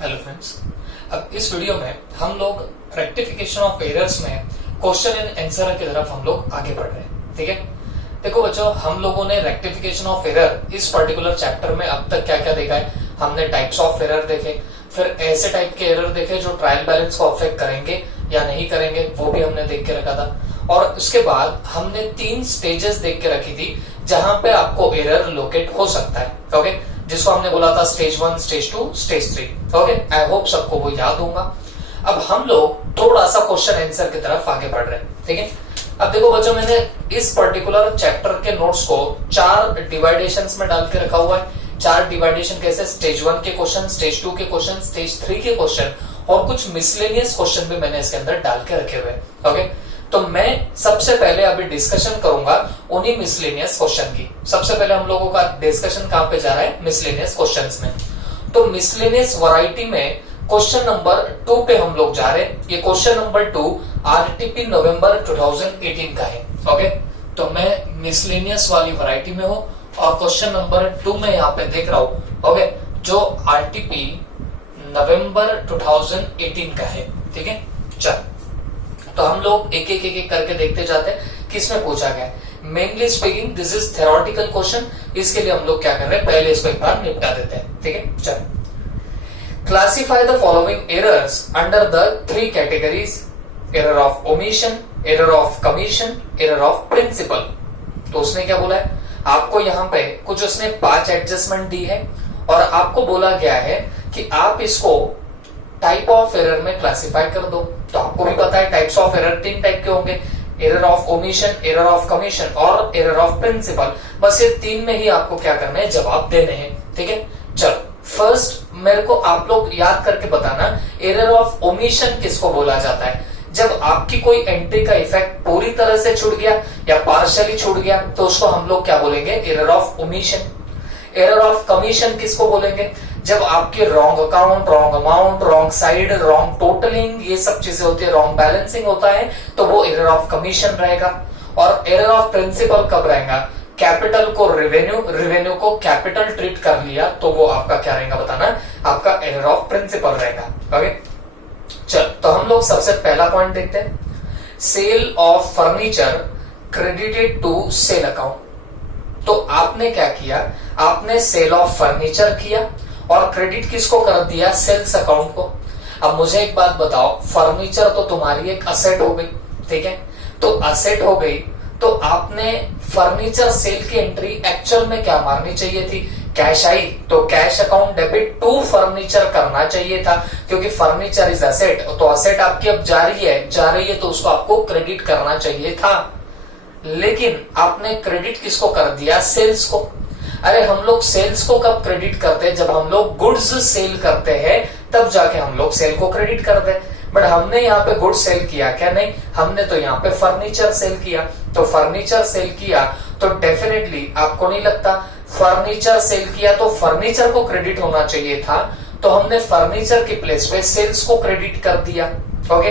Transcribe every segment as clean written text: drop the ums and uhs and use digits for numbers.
Hello friends, अब इस video में हम लोग रेक्टिफिकेशन ऑफ एरर्स में क्वेश्चन एंड आंसर की तरफ हम लोग आगे बढ़ रहे हैं। ठीक है, देखो बच्चों, हम लोगों ने रेक्टिफिकेशन ऑफ एरर इस पर्टिकुलर चैप्टर में अब तक क्या क्या देखा है। हमने टाइप्स ऑफ एरर देखे, फिर ऐसे टाइप के एरर देखे जो ट्रायल बैलेंस को अफेक्ट करेंगे या नहीं करेंगे, वो भी हमने देख के रखा था। और उसके बाद हमने 3 स्टेजेस देख के रखी थी जहां पे आपको एरर लोकेट हो सकता है। ओके, जिसको हमने बोला था stage 1, stage 2, stage 3। Okay, I hope सबको वो याद होगा। अब हम लोग थोड़ा सा क्वेश्चन आंसर की तरफ आगे बढ़ रहे हैं। ठीक है, अब देखो बच्चों, मैंने इस पर्टिकुलर चैप्टर के नोट्स को 4 डिवाइडेशंस में डाल के रखा हुआ है। 4 डिवाइडेशन कैसे? स्टेज 1 के क्वेश्चन, स्टेज 2 के क्वेश्चन, स्टेज 3 के क्वेश्चन और कुछ मिसलेनियस क्वेश्चन भी मैंने इसके अंदर डाल के रखे हुए। ओके, तो मैं सबसे पहले अभी डिस्कशन करूंगा उन्हीं मिसलेनियस क्वेश्चन की। सबसे पहले हम लोगों का डिस्कशन कहां पे जा रहा है? मिसलेनियस क्वेश्चंस में। तो मिसलेनियस वैरायटी में क्वेश्चन नंबर 2 पे हम लोग जा रहे हैं। ये क्वेश्चन नंबर 2 आरटीपी नवंबर 2018 का है। ओके, तो मैं मिसलेनियस वाली वैरायटी में हूं और क्वेश्चन नंबर 2 में यहाँ पे देख रहा हूं। ओके, जो आरटीपी नवंबर 2018 का है। ठीक है, चल तो हम लोग एक एक करके देखते जाते हैं किसमें पूछा गया है। Mainly speaking this is theoretical question, इसके लिए हम लोग क्या कर रहे हैं, पहले इसको एक बार निपटा देते हैं। ठीक है, चल classify the following errors under the 3 categories: error of omission, error of commission, error of principle. तो उसने क्या बोला है आपको, यहाँ पे कुछ उसने 5 एडजस्टमेंट दी है और आपको बोला गया है कि आप इसको टाइप ऑफ एरर में क्लासिफाई कर दो। तो आपको भी पता है टाइप्स ऑफ एरर 3 टाइप के होंगे: error of omission, error of commission और एरर ऑफ प्रिंसिपल। बस ये 3 में ही आपको क्या करना है, जवाब देने हैं। ठीक है, चलो फर्स्ट मेरे को आप लोग याद करके बताना, एरर ऑफ ओमिशन किसको बोला जाता है? जब आपकी कोई एंट्री का इफेक्ट पूरी तरह से छूट गया या पार्शियली छूट गया तो उसको हम लोग क्या बोलेंगे, error of omission. Error of commission किसको बोलेंगे? जब आपके wrong account, wrong amount, wrong side, wrong totalling, ये सब चीजें होती है, रॉन्ग बैलेंसिंग होता है, तो वो एरर ऑफ कमीशन रहेगा। और एरर ऑफ प्रिंसिपल कब रहेगा? कैपिटल को रेवेन्यू, रेवेन्यू को कैपिटल ट्रीट कर लिया तो वो आपका क्या रहेगा बताना, आपका एरर ऑफ प्रिंसिपल रहेगा। ओके, चल तो हम लोग सबसे पहला पॉइंट देखते हैं, sale of furniture credited to sale account. तो आपने क्या किया, आपने सेल ऑफ फर्नीचर किया और क्रेडिट किसको कर दिया, सेल्स अकाउंट को। अब मुझे एक बात बताओ, फर्नीचर तो तुम्हारी एक असेट हो गई। ठीक है, तो असेट हो गई तो आपने फर्नीचर सेल की एंट्री एक्चुअल में क्या मारनी चाहिए थी, कैश आई, तो cash account debit to furniture करना चाहिए था, क्योंकि फर्नीचर इज असेट। तो असेट आपकी अब जा रही है तो उसको आपको क्रेडिट करना चाहिए था, लेकिन आपने क्रेडिट किसको कर दिया, सेल्स को। अरे हम लोग सेल्स को कब क्रेडिट करते हैं, जब हम लोग गुड्स सेल करते हैं तब जाके हम लोग सेल को क्रेडिट करते हैं। बट हमने यहाँ पे गुड्स सेल किया क्या? नहीं, हमने तो यहाँ पे फर्नीचर सेल किया। तो फर्नीचर सेल किया तो डेफिनेटली आपको नहीं लगता, फर्नीचर सेल किया तो फर्नीचर को क्रेडिट होना चाहिए था, तो हमने फर्नीचर के प्लेस पे सेल्स को क्रेडिट कर दिया। ओके,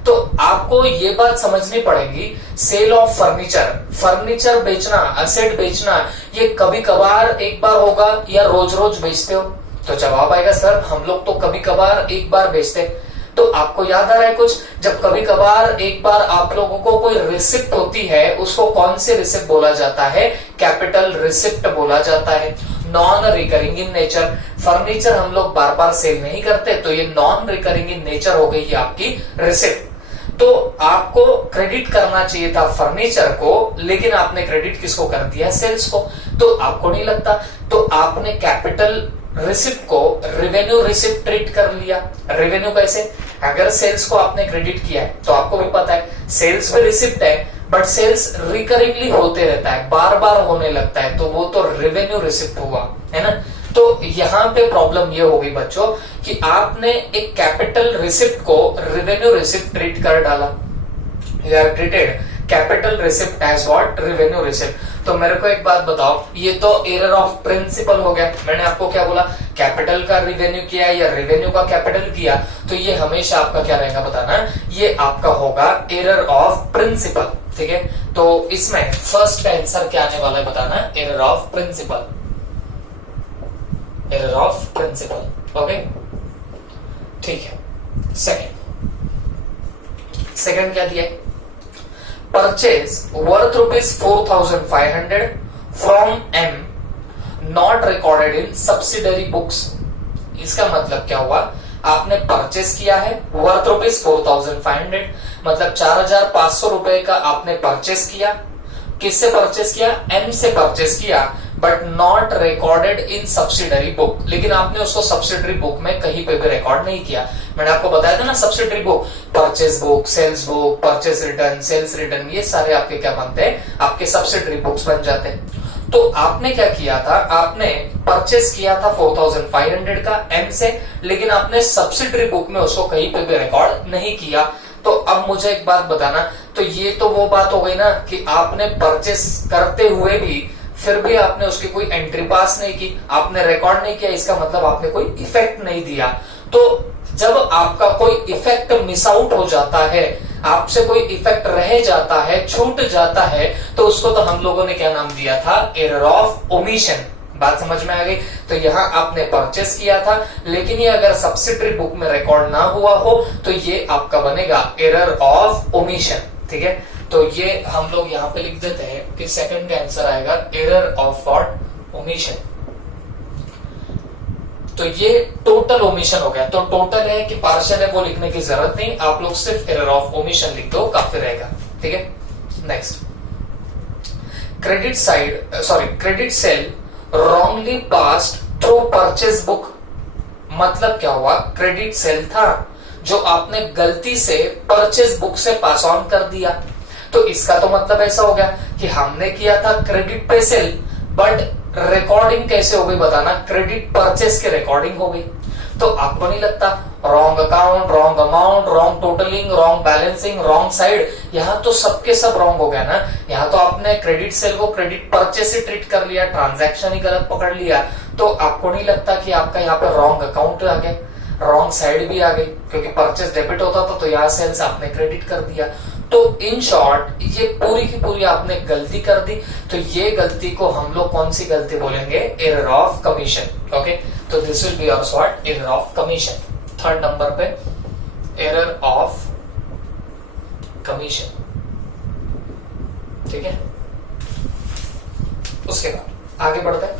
तो आपको ये बात समझनी पड़ेगी, सेल ऑफ फर्नीचर, फर्नीचर बेचना, असेट बेचना, ये कभी कभार एक बार होगा या रोज रोज बेचते हो? तो जवाब आएगा सर हम लोग तो कभी कभार एक बार बेचते। तो आपको याद आ रहा है कुछ, जब कभी कभार एक बार आप लोगों को कोई रिसिप्ट होती है, उसको कौन से रिसिप्ट बोला जाता है, कैपिटल रिसिप्ट बोला जाता है। Non recurring in nature, furniture हम लोग बार बार सेल नहीं करते, तो ये नॉन रिकरिंग इन नेचर हो गई आपकी रिसिप्ट। तो आपको क्रेडिट करना चाहिए था फर्नीचर को, लेकिन आपने क्रेडिट किसको कर दिया, सेल्स को। तो आपको नहीं लगता, तो आपने कैपिटल रिसिप्ट को रेवेन्यू रिसिप्ट ट्रीट कर लिया। रेवेन्यू कैसे? अगर सेल्स को आपने क्रेडिट किया है तो आपको भी पता है सेल्स में रिसिप्ट है, बट सेल्स रिकरिंगली होते रहता है, बार बार होने लगता है, तो वो तो रेवेन्यू रिसिप्ट हुआ, है ना। तो यहाँ पे प्रॉब्लम ये हो गई बच्चों कि आपने एक कैपिटल रिसिप्ट को रेवेन्यू रिसिप्ट ट्रीट कर डाला। You are treated capital receipt as what, revenue receipt. तो मेरे को एक बात बताओ, ये तो एरर ऑफ प्रिंसिपल हो गया। मैंने आपको क्या बोला, कैपिटल का रेवेन्यू किया या रेवेन्यू का कैपिटल किया, तो ये हमेशा आपका क्या रहेगा बताना, ये आपका होगा एरर ऑफ प्रिंसिपल। ठीक है, तो इसमें फर्स्ट का आंसर क्या आने वाला है बताना, error of principle, error of principle. Okay, ठीक है। सेकंड क्या दिया है? Purchase worth ₹4,500 from M not recorded in subsidiary books. इसका मतलब क्या हुआ? आपने परचेस किया है वर्थ ₹4,500, मतलब 4,500 रुपए का आपने परचेस किया। किससे परचेस किया? एम से परचेस किया, but not recorded in subsidiary book. लेकिन आपने उसको सब्सिडरी बुक में कहीं पे भी रिकॉर्ड नहीं किया। मैंने आपको बताया था ना, subsidiary book, purchase book, sales book, purchase return, sales return, ये सारे आपके क्या बनते हैं? आपके सब्सिडरी बुक्स बन जाते हैं। तो आपने क्या किया था? आपने परचेस किया था 4,500 का एम से, लेकिन आपने सब्सिडरी बुक में उसको कहीं पे भी रिकॉर्ड नहीं किया। तो अब मुझे एक बात बताना, तो ये तो वो बात हो गई ना कि आपने परचेस करते हुए भी फिर भी आपने उसकी कोई एंट्री पास नहीं की, आपने रिकॉर्ड नहीं किया, इसका मतलब आपने कोई इफेक्ट नहीं दिया। तो जब आपका कोई इफेक्ट मिस आउट हो जाता है, आपसे कोई इफेक्ट रह जाता है, छूट जाता है, तो उसको तो हम लोगों ने क्या नाम दिया था? Error of omission. बात समझ में आ गई? तो यहाँ आपने परचेस किया था, लेकिन ये अगर सब्सिडरी बुक में रिकॉर्ड ना हुआ हो तो ये आपका बनेगा एरर ऑफ ओमिशन। ठीक है, तो ये हम लोग यहाँ पे लिख देते हैं कि सेकंड का आंसर आएगा एरर ऑफ व्हाट? ओमिशन। तो ये टोटल ओमिशन हो गया। तो टोटल है कि पार्शियल है वो लिखने की जरूरत नहीं, आप लोग सिर्फ एरर ऑफ ओमिशन लिख दो, काफी रहेगा। ठीक है, next, credit sale wrongly passed through purchase book। मतलब क्या हुआ? क्रेडिट सेल था जो आपने गलती से परचेज बुक से पास ऑन कर दिया। तो इसका तो मतलब ऐसा हो गया कि हमने किया था क्रेडिट पे सेल, बट रिकॉर्डिंग कैसे हो गई बताना? क्रेडिट परचेज की रिकॉर्डिंग हो गई। तो आपको नहीं लगता wrong account, wrong amount, wrong totalling, wrong balancing, wrong side, यहाँ तो सबके सब रॉन्ग हो गया ना। यहाँ तो आपने क्रेडिट सेल को क्रेडिट परचेस से ट्रीट कर लिया, ट्रांजैक्शन ही गलत पकड़ लिया। तो आपको नहीं लगता कि आपका यहाँ पे रॉन्ग अकाउंट आ गया, रॉन्ग साइड भी आ गई, क्योंकि परचेस डेबिट होता था तो यहाँ सेल्स आपने क्रेडिट कर दिया। तो इन शॉर्ट ये पूरी की पूरी आपने गलती कर दी। तो ये गलती को हम लोग कौन सी गलती बोलेंगे? Error of commission. ओके, तो this will be also what? Error of commission. Third number पे एरर ऑफ कमीशन। ठीक है, उसके बाद आगे बढ़ते हैं।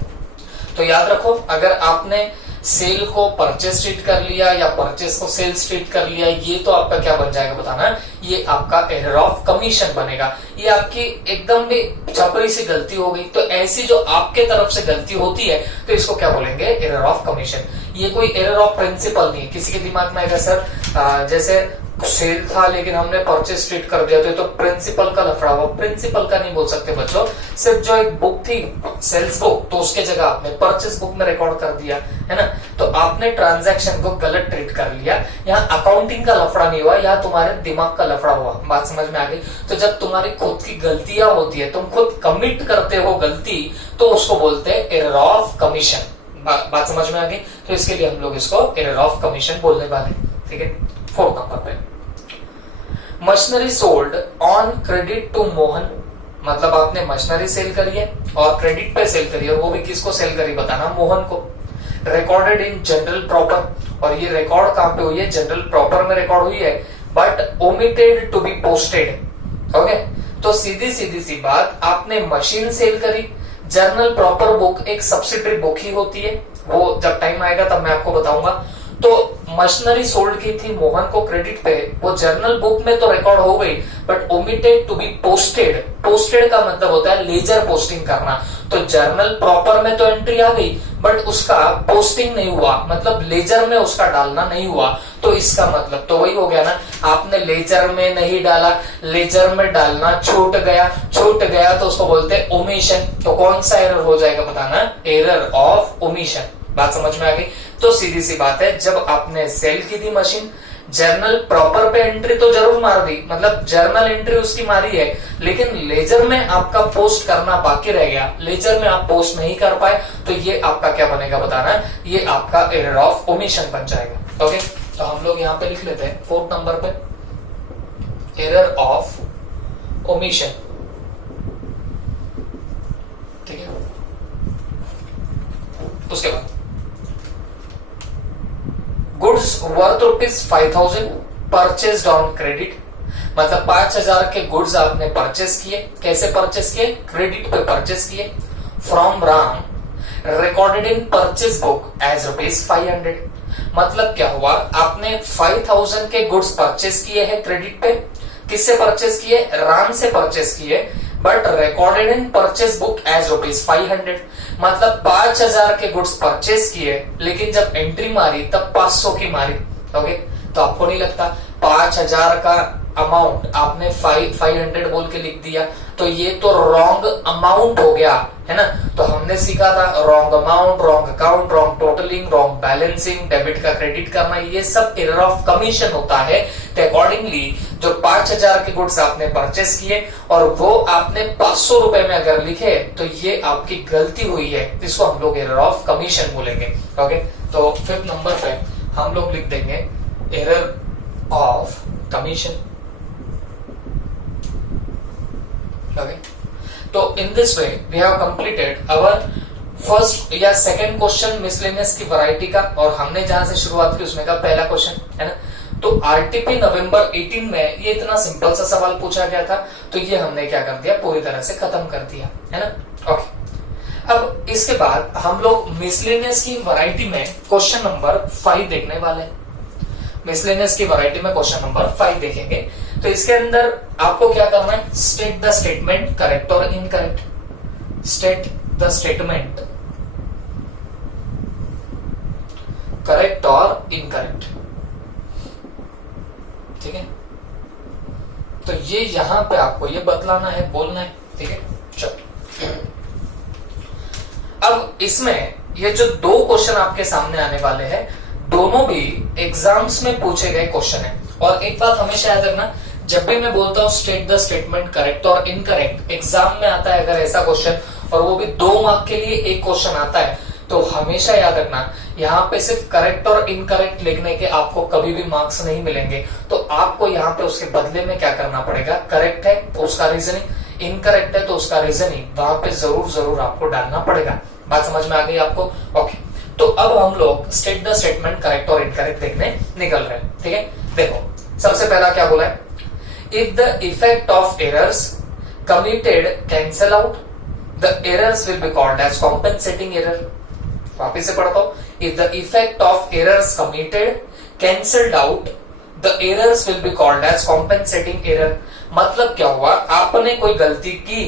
तो याद रखो, अगर आपने सेल को परचेस ट्रीट कर लिया या परचेस को सेल्स ट्रीट कर लिया, ये तो आपका क्या बन जाएगा बताना? ये आपका एरर ऑफ कमीशन बनेगा। ये आपकी एकदम भी छपरी सी गलती हो गई। तो ऐसी जो आपके तरफ से गलती होती है तो इसको क्या बोलेंगे? Error of commission. ये कोई एरर ऑफ प्रिंसिपल नहीं है। किसी के दिमाग में आएगा सर जैसे सेल था लेकिन हमने परचेस ट्रीट कर दिया तो प्रिंसिपल का लफड़ा हुआ। प्रिंसिपल का नहीं बोल सकते बच्चों, सिर्फ जो एक बुक थी सेल्स बुक, तो उसके जगह आपने परचेस बुक में रिकॉर्ड कर दिया, है ना। तो आपने ट्रांजैक्शन को गलत ट्रीट कर लिया। यहाँ अकाउंटिंग का लफड़ा नहीं हुआ, यहाँ तुम्हारे दिमाग का लफड़ा हुआ। बात समझ में आ गई? तो जब तुम्हारी खुद की गलतियां होती है, तुम खुद कमिट करते हो गलती, तो उसको बोलते हैं एरर ऑफ कमीशन। बात समझ में आ गई? तो इसके लिए हम लोग इसको एरर ऑफ कमीशन बोलने वाले। ठीक है, फोर्थ नंबर पे machinery sold on credit to Mohan. मतलब आपने मशीनरी सेल करी है और क्रेडिट पे सेल करी है, और वो भी किसको सेल करी बताना? मोहन को। रिकॉर्डेड इन जनरल प्रॉपर, और ये रिकॉर्ड कहां पे हुई है? जनरल प्रॉपर में रिकॉर्ड हुई है, but omitted to be posted. Okay, तो सीधी सी बात, आपने मशीन सेल करी। जर्नल प्रॉपर बुक एक सब्सिडरी बुक ही होती है, वो जब टाइम आएगा तब मैं आपको बताऊंगा। तो मशीनरी सोल्ड की थी मोहन को क्रेडिट पे, वो जर्नल बुक में तो रिकॉर्ड हो गई, but omitted to be posted. Posted का मतलब होता है लेजर पोस्टिंग करना। तो जर्नल प्रॉपर में तो एंट्री आ गई, बट उसका पोस्टिंग नहीं हुआ, मतलब लेजर में उसका डालना नहीं हुआ। तो इसका मतलब तो वही हो गया ना, आपने लेजर में नहीं डाला, लेजर में डालना छूट गया तो उसको बोलते हैं ओमिशन। तो कौन सा एरर हो जाएगा बताना? Error of omission. बात समझ में आ गई? तो सीधी सी बात है, जब आपने सेल की थी मशीन, जर्नल प्रॉपर पे एंट्री तो जरूर मार दी, मतलब जर्नल एंट्री उसकी मारी है, लेकिन लेजर में आपका पोस्ट करना बाकी रह गया, लेजर में आप पोस्ट नहीं कर पाए, तो ये आपका क्या बनेगा बताना? ये आपका एरर ऑफ ओमिशन बन जाएगा। ओके, तो हम लोग यहाँ पे लिख लेते हैं फोर्थ नंबर पे एरर ऑफ ओमिशन। ठीक है, उसके बाद goods worth ₹5,000 purchased on credit, मतलब 5,000 के गुड्स आपने परचेस किए। कैसे परचेस किए? क्रेडिट पे परचेस किए। From Ram recorded in purchase book as ₹500। मतलब क्या हुआ, आपने 5,000 के गुड्स परचेस किए हैं क्रेडिट पे। किससे परचेस किए? राम से परचेस किए, but recorded in purchase book as ₹500। मतलब 5,000 के गुड्स परचेस किए, लेकिन जब एंट्री मारी तब 500 की मारी। ओके, तो आपको नहीं लगता 5,000 का अमाउंट आपने 500 बोल के लिख दिया, तो ये तो रॉन्ग अमाउंट हो गया, है ना। तो हमने सीखा था wrong amount, wrong account, wrong totalling, wrong balancing, debit का क्रेडिट करना, ये सब एरर ऑफ कमीशन होता है। तो अकॉर्डिंगली जो 5,000 के गुड्स आपने परचेस किए और वो आपने 500 रुपए में अगर लिखे, तो ये आपकी गलती हुई है, इसको हम लोग एरर ऑफ कमीशन बोलेंगे। ओके, तो 5th नंबर पे हम लोग लिख देंगे एरर ऑफ कमीशन। Okay. तो in this way we have completed our first या सेकंड क्वेश्चन मिसलेनियस की वैरायटी का, और हमने जहां से शुरुआत की उसमें का पहला क्वेश्चन है ना। तो आरटीपी नवंबर 18 में ये इतना सिंपल सा सवाल पूछा गया था, तो ये हमने क्या कर दिया, पूरी तरह से खत्म कर दिया, है ना। ओके, अब इसके बाद हम लोग मिसलेनियस की वैरायटी में क्वेश्चन नंबर 5 देखने वाले हैं। मिसलेनियस की वैरायटी में क्वेश्चन नंबर 5 देखेंगे। तो इसके अंदर आपको क्या करना है, स्टेट द स्टेटमेंट करेक्ट और incorrect. State the statement correct और इनकरेक्ट, ठीक है। तो ये यहां पे आपको ये बतलाना है, बोलना है, ठीक है। चलो, अब इसमें ये जो 2 क्वेश्चन आपके सामने आने वाले हैं, दोनों भी एग्जाम्स में पूछे गए क्वेश्चन है। और एक बात हमेशा याद रखना, जब भी मैं बोलता हूं स्टेट द स्टेटमेंट करेक्ट और इनकरेक्ट, एग्जाम में आता है अगर ऐसा क्वेश्चन, और वो भी 2 मार्क के लिए एक क्वेश्चन आता है, तो हमेशा याद रखना यहाँ पे सिर्फ करेक्ट और इनकरेक्ट लिखने के आपको कभी भी मार्क्स नहीं मिलेंगे। तो आपको यहाँ पे उसके बदले में क्या करना पड़ेगा, करेक्ट है तो उसका रीजनिंग, इनकरेक्ट है तो उसका रीजनिंग वहां पे जरूर आपको डालना पड़ेगा। बात समझ में आ गई आपको? ओके, तो अब हम लोग स्टेट द स्टेटमेंट करेक्ट और इनकरेक्ट देखने निकल रहे हैं, ठीक है। देखो, सबसे पहला क्या बोला है, if the effect of errors committed cancel out, the errors will be called as compensating error. वापिस से पढ़ता हूं, if the effect of errors committed cancelled out, the errors will be called as compensating error. मतलब क्या हुआ, आपने कोई गलती की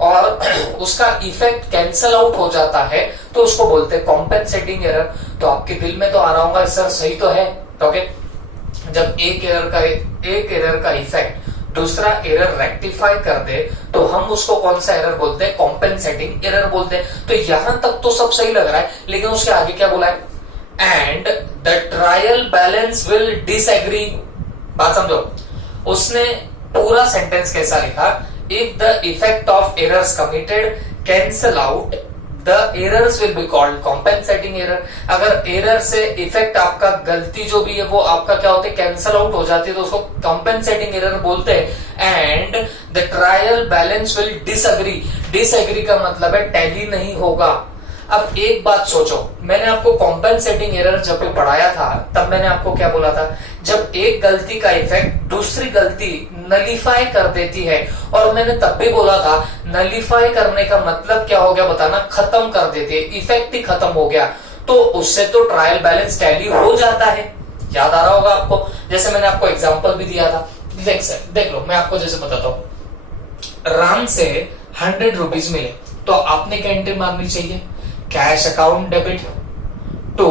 और उसका इफेक्ट कैंसल आउट हो जाता है, तो उसको बोलते हैं कॉम्पेंसेटिंग एरर। तो आपके दिल में तो आ रहा होगा सर सही तो है, ओके। जब एक एरर का इफेक्ट दूसरा एरर रेक्टिफाई कर दे, तो हम उसको कौन सा एरर बोलते हैं, कॉम्पेंसेटिंग एरर बोलते हैं। तो यहां तक तो सब सही लग रहा है, लेकिन उसके आगे क्या बोला है, and the trial balance will disagree. बात समझो, उसने पूरा सेंटेंस कैसा लिखा, if the effect of errors committed cancel out, the errors will be called compensating error. अगर एरर से इफेक्ट आपका गलती जो भी है वो आपका क्या होता है, कैंसल आउट हो जाती है, तो उसको कॉम्पेंसेटिंग एरर बोलते हैं। And the trial balance will disagree, disagree का मतलब है टैली नहीं होगा। अब एक बात सोचो, मैंने आपको कॉम्पेंसेटिंग एरर जब भी पढ़ाया था, तब मैंने आपको क्या बोला था, जब एक गलती का इफेक्ट दूसरी गलती नलीफाई कर देती है, और मैंने तब भी बोला था नलीफाई करने का मतलब क्या हो गया बताना, खत्म कर देती है, इफेक्ट ही खत्म हो गया, तो उससे तो ट्रायल बैलेंस टैली हो जाता है। याद आ रहा होगा आपको, जैसे मैंने आपको एग्जाम्पल भी दिया था। देख लो, मैं आपको जैसे बताता हूं, राम से 100 रुपीज मिले, तो आपने क्या एंट्री मारनी चाहिए, cash account debit to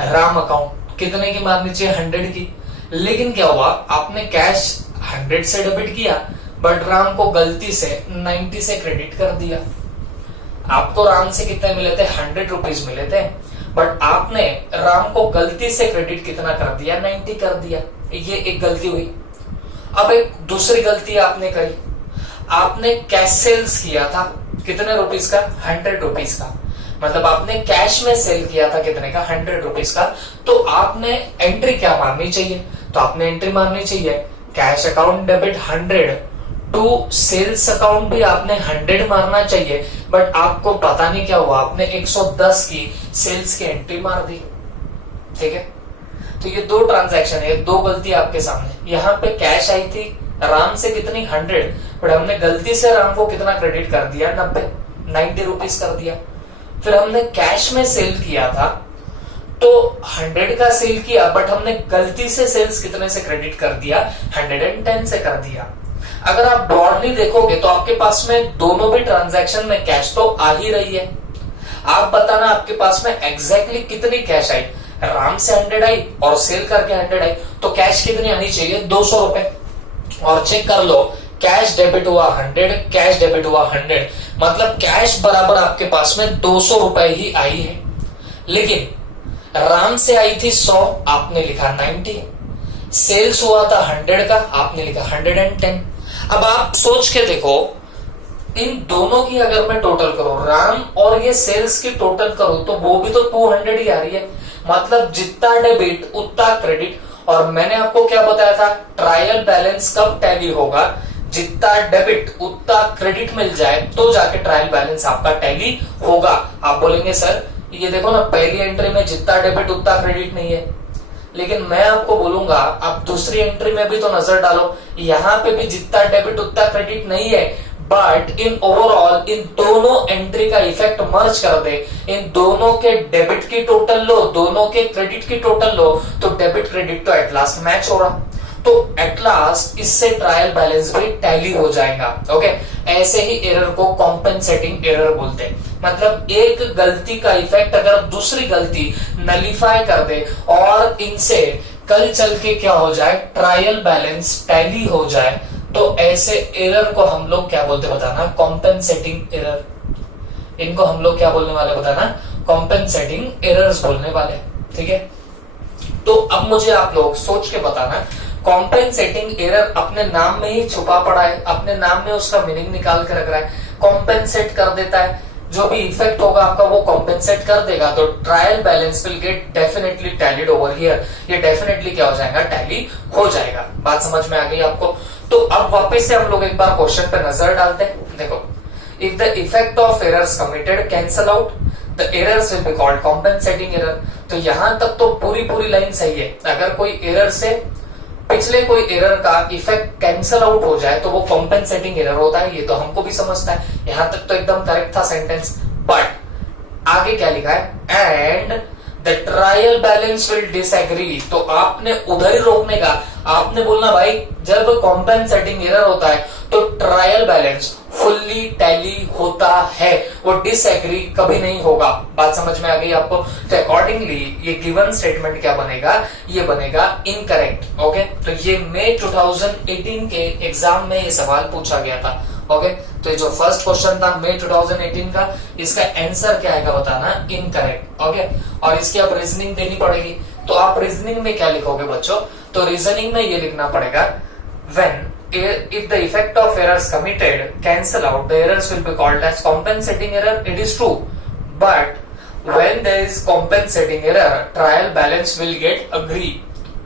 Ram account, कितने की मारनी चाहिए, 100 की। लेकिन क्या हुआ, आपने कैश 100 से डेबिट किया, बट राम को गलती से 90 से क्रेडिट कर दिया। आपको राम से कितने मिले थे, 100 रुपीज मिले थे, बट आपने राम को गलती से क्रेडिट कितना कर दिया, 90 कर दिया। ये एक गलती हुई। अब एक दूसरी गलती आपने करी, आपने कैश सेल्स किया था, कितने रुपीज का, 100 रुपीज का, मतलब आपने कैश में सेल किया था कितने का, 100 रुपीज का। तो आपने एंट्री क्या मारनी चाहिए, तो आपने एंट्री मारनी चाहिए cash account debit 100 to sales account भी आपने 100 मारना चाहिए, बट आपको पता नहीं क्या हुआ, आपने 110 की सेल्स की एंट्री मार दी, ठीक है। तो तो ये दो ट्रांजैक्शन है, दो गलती आपके सामने। यहाँ पे कैश आई थी राम से कितनी 100, बट हमने गलती से राम को कितना क्रेडिट कर दिया 90 रुपीज कर दिया। फिर हमने कैश में सेल किया था तो 100 का सेल किया, बट हमने गलती से सेल्स कितने से क्रेडिट कर दिया 110 से कर दिया। अगर आप ब्रॉडली देखोगे तो आपके पास में दोनों भी ट्रांजैक्शन में कैश तो आ ही रही है। आप बताना आपके पास में एग्जैक्टली कितनी कैश आई, राम से 100 आई और सेल करके 100 आई, तो कैश कितनी आनी चाहिए 200 रुपए। और चेक कर लो, कैश डेबिट हुआ 100, कैश डेबिट हुआ 100, मतलब कैश बराबर आपके पास में 200 रुपए ही आई है। लेकिन राम से आई थी 100, आपने लिखा 90, सेल्स हुआ था 100 का, आपने लिखा 110। अब आप सोच के देखो, इन दोनों की अगर मैं टोटल करूं, राम और ये सेल्स की टोटल करूं, तो वो भी तो 200 ही आ रही है। मतलब जितना डेबिट उतना क्रेडिट। और मैंने आपको क्या बताया था, ट्रायल बैलेंस कब टैली होगा, जितना डेबिट उतना क्रेडिट मिल जाए तो जाके ट्रायल बैलेंस आपका टैली होगा। आप बोलेंगे सर ये देखो ना, पहली एंट्री में जितना डेबिट उतना क्रेडिट नहीं है, लेकिन मैं आपको बोलूंगा आप दूसरी एंट्री में भी तो नजर डालो, यहाँ पे भी जितना डेबिट उतना क्रेडिट नहीं है, बट इन ओवरऑल इन दोनों एंट्री का इफेक्ट मर्ज कर दे, इन दोनों के डेबिट की टोटल लो, दोनों के क्रेडिट की टोटल लो, तो डेबिट क्रेडिट तो एट लास्ट मैच हो रहा, तो एट लास्ट इससे ट्रायल बैलेंस भी टैली हो जाएगा। ओके, ऐसे ही एरर को कॉम्पेंसेटिंग एरर बोलते हैं। मतलब एक गलती का इफेक्ट अगर दूसरी गलती नलीफाई कर दे और इनसे कल चल के क्या हो जाए, ट्रायल बैलेंस टैली हो जाए, तो ऐसे एरर को हम लोग क्या बोलते बताना, कॉम्पेंसेटिंग एरर। इनको हम लोग क्या बोलने वाले बताना, कॉम्पेंसेटिंग एरर्स बोलने वाले। ठीक है, तो अब मुझे आप लोग सोच के बताना, कॉम्पेंसेटिंग एरर अपने नाम में ही छुपा पड़ा है, अपने नाम में उसका मीनिंग निकाल के रख रहा है, कॉम्पेंसेट कर देता है, जो भी इफेक्ट होगा आपका वो कॉम्पेंसेट कर देगा, तो trial balance will get definitely tallied over here, ये डेफिनेटली क्या हो जाएगा, टैली हो जाएगा। बात समझ में आ गई आपको? तो अब वापस से हम लोग एक बार क्वेश्चन पे नजर डालते हैं। देखो, if the effect of errors committed cancel out, the errors will be called compensating error. तो यहां तक तो पूरी लाइन सही है। अगर कोई एरर से पिछले कोई एरर का इफेक्ट कैंसल आउट हो जाए तो वो कॉम्पेंसेटिंग एरर होता है, ये तो हमको भी समझता है। यहां तक तो एकदम करेक्ट था सेंटेंस, बट आगे क्या लिखा है, and the trial balance will disagree. तो आपने उधर ही रोकने का, आपने बोलना भाई जब कॉम्पेंसेटिंग एरर होता है तो ट्रायल बैलेंस फुल्ली टैली होता है, वो डिसएग्री कभी नहीं होगा। बात समझ में आ गई आपको? तो अकॉर्डिंगली ये गिवन स्टेटमेंट क्या बनेगा, ये बनेगा इनकरेक्ट। ओके, तो ये मई 2018 के एग्जाम में ये सवाल पूछा गया था। ओके, तो ये जो फर्स्ट क्वेश्चन था मई 2018 का, इसका आंसर क्या आएगा बताना, इनकरेक्ट। ओके, और इसकी अब रीजनिंग देनी पड़ेगी। तो आप रीजनिंग में क्या लिखोगे बच्चों, तो रीजनिंग में ये लिखना पड़ेगा, when if the effect of errors committed cancel out, the errors will be called as compensating error. It is true, but when there is compensating error, trial balance will get agree.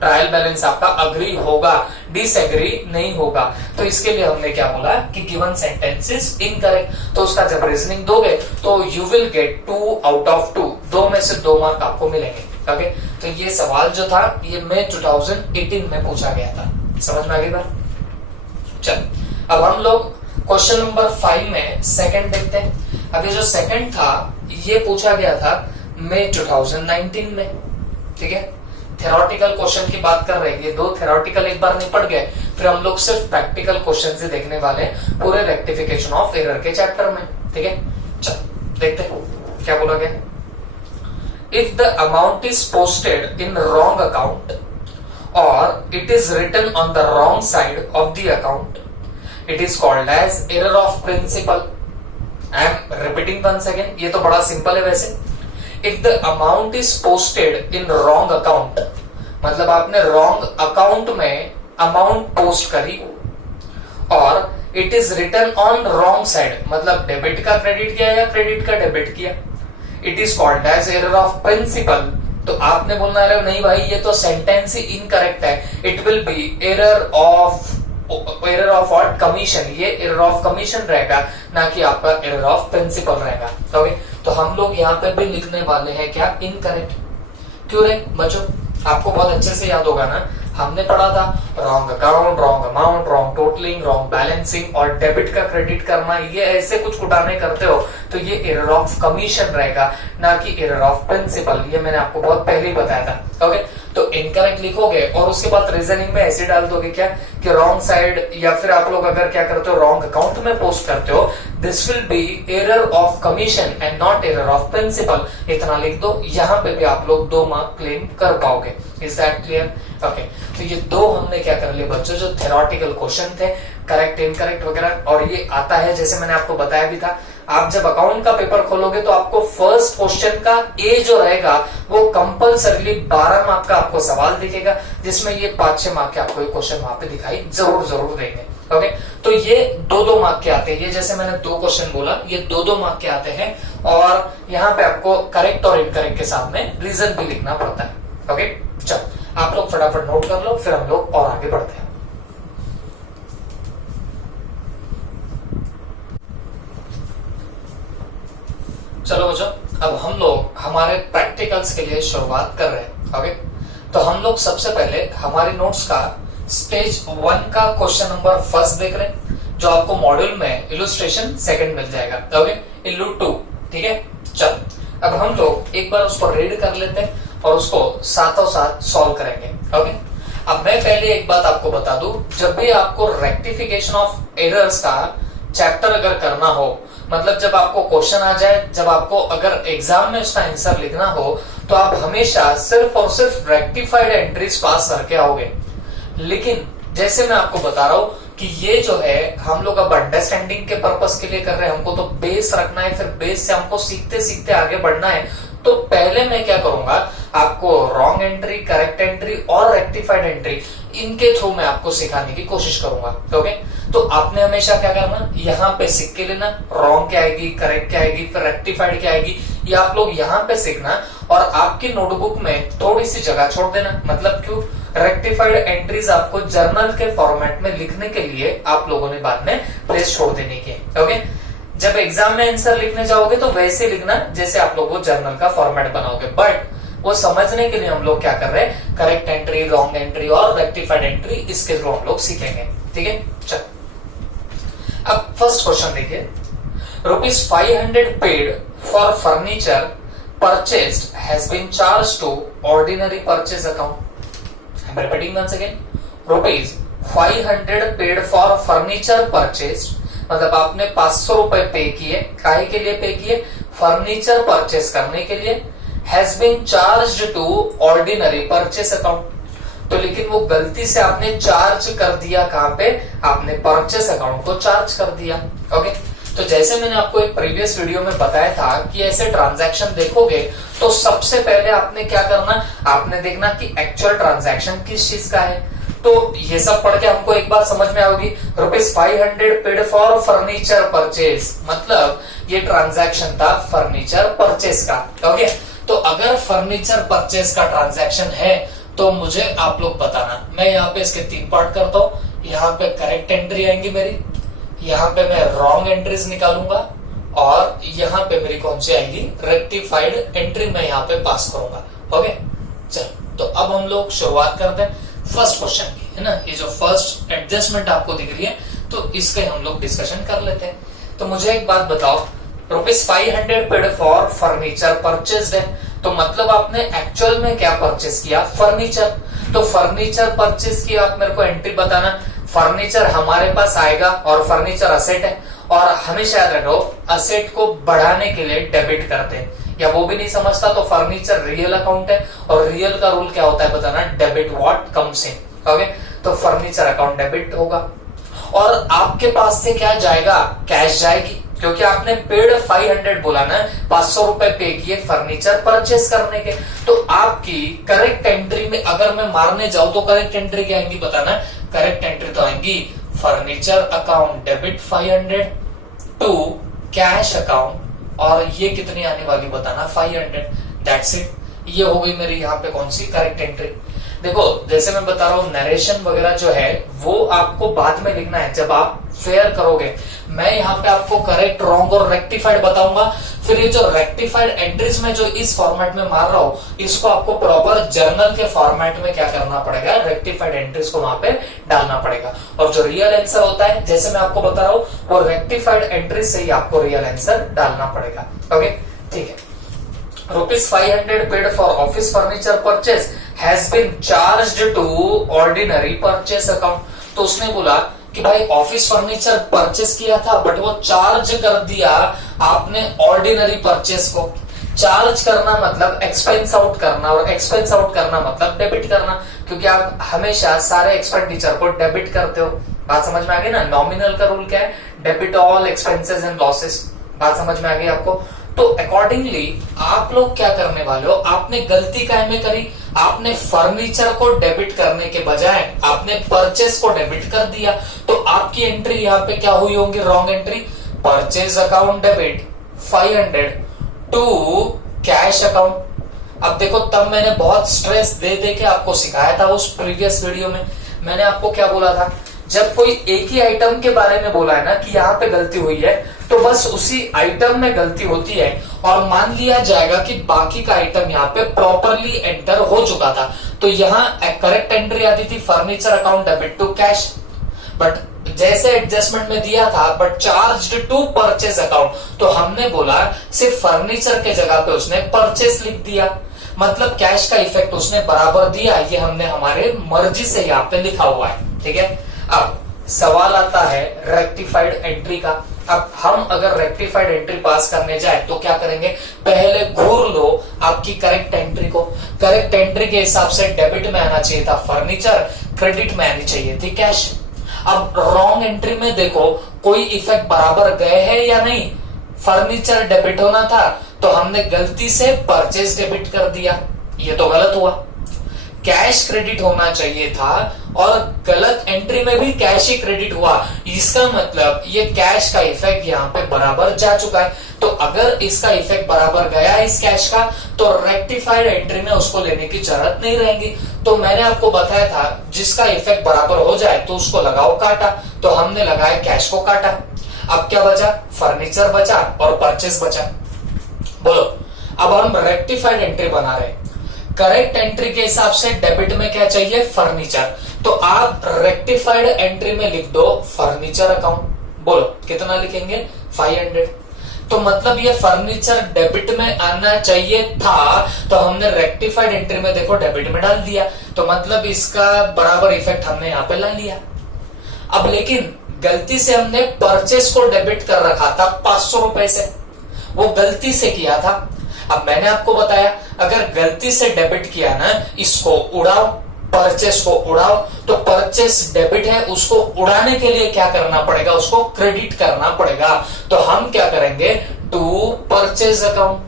Trial balance आपका agree होगा, disagree नहीं होगा। तो इसके लिए हमने क्या बोला कि गिवन सेंटेंस इज इनकरेक्ट। तो उसका जब रीजनिंग दोगे तो you will get 2 out of 2, 2 में से 2 मार्क आपको मिलेंगे। ओके, तो ये सवाल जो था ये मई 2018 में पूछा गया था। समझ में आ गई बात? चल, अब हम लोग क्वेश्चन नंबर 5 में सेकंड देखते हैं। अब ये जो सेकंड था ये पूछा गया था मई 2019 में। ठीक है, थ्योरेटिकल क्वेश्चन की बात कर रहे हैं, ये 2 थ्योरेटिकल एक बार निपट गए, फिर हम लोग सिर्फ प्रैक्टिकल क्वेश्चन से देखने वाले पूरे रेक्टिफिकेशन ऑफ एरर के चैप्टर में। ठीक है, चल देखते हैं क्या बोला गया। If the amount is posted in wrong account और it is written on the wrong side of the account, it is called as error of principle. I am repeating once again, ये तो बड़ा सिंपल है वैसे। If the amount is posted in wrong account, मतलब आपने wrong account में amount post करी, और it is written on wrong side, मतलब डेबिट का क्रेडिट किया या क्रेडिट का डेबिट किया, it is called as error of principle. तो आपने बोलना है नहीं भाई ये तो सेंटेंस ही इनकरेक्ट है, it will be error of what, commission. ये एरर ऑफ कमीशन रहेगा, ना कि आपका एरर ऑफ प्रिंसिपल रहेगा। ओके, तो हम लोग यहाँ पे भी लिखने वाले हैं क्या, इनकरेक्ट। क्यों रे बच्चों, आपको बहुत अच्छे से याद होगा ना, हमने पढ़ा था wrong account, wrong amount, wrong totalling, wrong balancing और डेबिट का क्रेडिट करना, ये ऐसे कुछ उठाने करते हो तो ये एरर ऑफ कमीशन रहेगा, ना कि एरर ऑफ प्रिंसिपल। ये मैंने आपको बहुत पहले ही बताया था। ओके, तो इनकरेक्ट लिखोगे और उसके बाद रीजनिंग में ऐसे डाल दोगे क्या कि रॉन्ग साइड, या फिर आप लोग अगर क्या करते हो रॉन्ग अकाउंट में पोस्ट करते हो, this will be error of commission and not error of principle, इतना लिख दो। यहाँ पे भी आप लोग 2 मार्क क्लेम कर पाओगे। Is that clear? ओके, तो ये 2 हमने क्या कर लिए बच्चों, जो थ्योरेटिकल क्वेश्चन थे, करेक्ट इनकरेक्ट वगैरह, और ये आता है जैसे मैंने आपको बताया भी था, आप जब अकाउंट का पेपर खोलोगे तो आपको फर्स्ट क्वेश्चन का ए जो रहेगा वो कंपल्सरीली 12 मार्क का आपको सवाल दिखेगा, जिसमें ये 5-6 मार्क के आपको क्वेश्चन वहां पे दिखाई जरूर देंगे। ओके, तो ये 2-2 मार्क के आते हैं। ये जैसे मैंने 2 क्वेश्चन बोला, ये 2-2 मार्क के आते हैं, और यहाँ पे आपको करेक्ट और इनकरेक्ट के साथ में रीजन भी लिखना पड़ता है। ओके, चलो आप लोग फटाफट नोट कर लो, फिर हम लोग और आगे बढ़ते हैं। चलो बच्चों, अब हम लोग हमारे प्रैक्टिकल्स के लिए शुरुआत कर रहे हैं। ओके, तो हम लोग सबसे पहले हमारे नोट्स का स्टेज 1 का क्वेश्चन नंबर 1 देख रहे हैं, जो आपको मॉड्यूल में इलुस्ट्रेशन 2 मिल जाएगा। ओके, इल्लू 2, ठीक है। चलो अब हम लोग एक बार उसको रीड कर लेते हैं और उसको साथों साथ सॉल्व करेंगे। ओके, अब मैं पहले एक बात आपको बता दूं, जब भी आपको रेक्टिफिकेशन ऑफ एरर्स का चैप्टर अगर करना हो, मतलब जब आपको क्वेश्चन आ जाए, जब आपको अगर एग्जाम में उसका आंसर लिखना हो, तो आप हमेशा सिर्फ और सिर्फ रेक्टिफाइड एंट्रीज पास करके आओगे। लेकिन जैसे मैं आपको बता रहा हूं कि ये जो है हम लोग अब अंडरस्टैंडिंग के पर्पस के लिए कर रहे हैं, हमको तो बेस रखना है, फिर बेस से हमको सीखते सीखते आगे बढ़ना है। तो पहले मैं क्या करूंगा, आपको रॉन्ग एंट्री, करेक्ट एंट्री और रेक्टिफाइड एंट्री, इनके थ्रू मैं आपको सिखाने की कोशिश करूंगा। ओके, तो आपने हमेशा क्या करना, यहाँ पे सीख के लेना, रॉन्ग क्या आएगी, करेक्ट क्या आएगी, फिर रेक्टिफाइड क्या आएगी, ये आप लोग यहाँ पे सीखना, और आपकी नोटबुक में थोड़ी सी जगह छोड़ देना। मतलब क्यों, रेक्टिफाइड एंट्रीज आपको जर्नल के फॉर्मेट में लिखने के लिए आप लोगों ने बाद में प्लेस छोड़ देने की। ओके, जब एग्जाम में आंसर लिखने जाओगे तो वैसे लिखना जैसे आप लोग वो जर्नल का फॉर्मेट बनाओगे, बट वो समझने के लिए हम लोग क्या कर रहे हैं, करेक्ट एंट्री, रॉन्ग एंट्री और रेक्टिफाइड एंट्री, इसके थ्रू हम लोग सीखेंगे। ठीक है, चल अब फर्स्ट क्वेश्चन देखिए। ₹500 paid for furniture purchased has been charged to ordinary purchase account. I'm repeating once again. ₹500 paid for furniture purchased, मतलब आपने 500 रुपए पे किए, काहे के लिए पे किए, फर्नीचर परचेस करने के लिए। Has been charged to ordinary purchase account, तो लेकिन वो गलती से आपने चार्ज कर दिया, कहां पे, आपने परचेस अकाउंट को चार्ज कर दिया। ओके, तो जैसे मैंने आपको एक प्रीवियस वीडियो में बताया था कि ऐसे ट्रांजैक्शन देखोगे तो सबसे पहले आपने क्या करना, आपने देखना कि एक्चुअल ट्रांजैक्शन किस चीज का है। तो ये सब पढ़ के हमको एक बात समझ में आओगी, ₹500 पेड फॉर फर्नीचर परचेज, मतलब ये ट्रांजैक्शन था फर्नीचर परचेज का। ओके, तो अगर फर्नीचर परचेज का ट्रांजैक्शन है तो मुझे आप लोग बताना। मैं यहाँ पे इसके 3 पार्ट करता हूँ। यहाँ पे करेक्ट एंट्री आएंगी मेरी, यहाँ पे मैं रॉन्ग एंट्रीज निकालूंगा, और यहाँ पे मेरी कौन सी आएगी, रेक्टिफाइड एंट्री मैं यहाँ पे पास करूंगा। ओके, चलो तो अब हम लोग शुरुआत करते हैं फर्स्ट क्वेश्चन की, है ना। ये जो फर्स्ट एडजस्टमेंट आपको दिख रही है, तो इसके हम लोग डिस्कशन कर लेते हैं। तो मुझे एक बात बताओ, ₹500 पेड फॉर फर्नीचर परचेज्ड है, तो मतलब आपने एक्चुअल में क्या परचेज किया, फर्नीचर। तो फर्नीचर परचेज की आप मेरे को एंट्री बताना। फर्नीचर हमारे पास आएगा और फर्नीचर असेट है, और हमेशा याद रखो असेट को बढ़ाने के लिए डेबिट करते हैं, या वो भी नहीं समझता तो फर्नीचर रियल अकाउंट है, और रियल का रूल क्या होता है बताना, debit what comes in. Okay, तो फर्नीचर अकाउंट डेबिट होगा, और आपके पास से क्या जाएगा, कैश जाएगी, क्योंकि आपने पेड 500 बोला ना, 500 रुपए पे किए फर्नीचर परचेस करने के। तो आपकी करेक्ट एंट्री में अगर मैं मारने जाऊं तो करेक्ट एंट्री क्या आएंगी बताना। करेक्ट एंट्री तो आएंगी furniture account debit 500 to cash account, और ये कितनी आने वाली बताना, 500। दैट्स इट, ये हो गई मेरी यहाँ पे कौन सी, करेक्ट एंट्री। देखो जैसे मैं बता रहा हूँ, नरेशन वगैरह जो है वो आपको बाद में लिखना है जब आप फेयर करोगे। मैं यहाँ पे आपको करेक्ट, रॉन्ग और रेक्टिफाइड बताऊंगा। फिर ये जो रेक्टिफाइड एंट्रीज में जो इस फॉर्मेट में मार रहा हूं, इसको आपको प्रॉपर जर्नल के फॉर्मेट में क्या करना पड़ेगा, रेक्टिफाइड एंट्रीज को वहां पे डालना पड़ेगा। और जो रियल आंसर होता है, जैसे मैं आपको बता रहा हूँ, वो रेक्टिफाइड एंट्रीज से ही आपको रियल आंसर डालना पड़ेगा। ओके, ठीक है। ₹500 paid for office furniture purchase has been charged to ordinary purchase account. तो उसने बोला कि भाई ऑफिस फर्नीचर परचेस किया था, बट वो चार्ज कर दिया आपने ऑर्डिनरी परचेस को। चार्ज करना मतलब एक्सपेंस आउट करना, और एक्सपेंस आउट करना मतलब डेबिट करना, क्योंकि आप हमेशा सारे एक्सपेंडिचर को डेबिट करते हो। बात समझ में आ गई ना? नॉमिनल का रूल क्या है? Debit all expenses and losses. बात समझ में आ गई आपको? तो अकॉर्डिंगली आप लोग क्या करने वाले हो, आपने गलती काय में करी, आपने फर्नीचर को डेबिट करने के बजाय आपने परचेस को डेबिट कर दिया। तो आपकी एंट्री यहाँ पे क्या हुई होंगी, wrong entry. Purchase account debit 500 to cash account. अब देखो, तब मैंने बहुत स्ट्रेस दे दे के आपको सिखाया था उस प्रीवियस वीडियो में। मैंने आपको क्या बोला था, जब कोई एक ही आइटम के बारे में बोला है ना कि यहाँ पे गलती हुई है, तो बस उसी आइटम में गलती होती है और मान लिया जाएगा कि बाकी का आइटम यहाँ पे प्रॉपरली एंटर हो चुका था। तो यहाँ करेक्ट एंट्री आती थी furniture account debit to cash, but जैसे एडजस्टमेंट में दिया था but charged to purchase account, तो हमने बोला सिर्फ फर्नीचर के जगह पे उसने परचेस लिख दिया, मतलब कैश का इफेक्ट उसने बराबर दिया। ये हमने हमारे मर्जी से यहाँ पे लिखा हुआ है, ठीक है। अब सवाल आता है रेक्टिफाइड एंट्री का। अब हम अगर रेक्टिफाइड एंट्री पास करने जाए तो क्या करेंगे, पहले घूर लो आपकी करेक्ट एंट्री को। करेक्ट एंट्री के हिसाब से डेबिट में आना चाहिए था फर्नीचर, क्रेडिट में आनी चाहिए थी कैश। अब रॉन्ग एंट्री में देखो कोई इफेक्ट बराबर गए हैं या नहीं। फर्नीचर डेबिट होना था तो हमने गलती से परचेज डेबिट कर दिया, ये तो गलत हुआ। कैश क्रेडिट होना चाहिए था और गलत एंट्री में भी कैश ही क्रेडिट हुआ, इसका मतलब ये कैश का इफेक्ट यहाँ पे बराबर जा चुका है। तो अगर इसका इफेक्ट बराबर गया इस कैश का, तो रेक्टिफाइड एंट्री में उसको लेने की जरूरत नहीं रहेगी। तो मैंने आपको बताया था जिसका इफेक्ट बराबर हो जाए तो उसको लगाओ काटा, तो हमने लगाया कैश को काटा। अब क्या बचा, फर्नीचर बचा और परचेस बचा। बोलो, अब हम रेक्टिफाइड एंट्री बना रहे हैं। करेक्ट एंट्री के हिसाब से डेबिट में क्या चाहिए, फर्नीचर, तो आप रेक्टिफाइड एंट्री में लिख दो फर्नीचर अकाउंट। बोलो कितना लिखेंगे, 500। तो मतलब ये फर्नीचर डेबिट में आना चाहिए था, तो हमने रेक्टिफाइड एंट्री में देखो डेबिट में डाल दिया, तो मतलब इसका बराबर इफेक्ट हमने यहाँ पे ला लिया। अब लेकिन गलती से हमने परचेस को डेबिट कर रखा था 500 रुपए से, वो गलती से किया था। अब मैंने आपको बताया अगर गलती से डेबिट किया ना, इसको उड़ाओ, परचेस को उड़ाओ, तो परचेस डेबिट है, उसको उड़ाने के लिए क्या करना पड़ेगा, उसको क्रेडिट करना पड़ेगा। तो हम क्या करेंगे, to purchase account,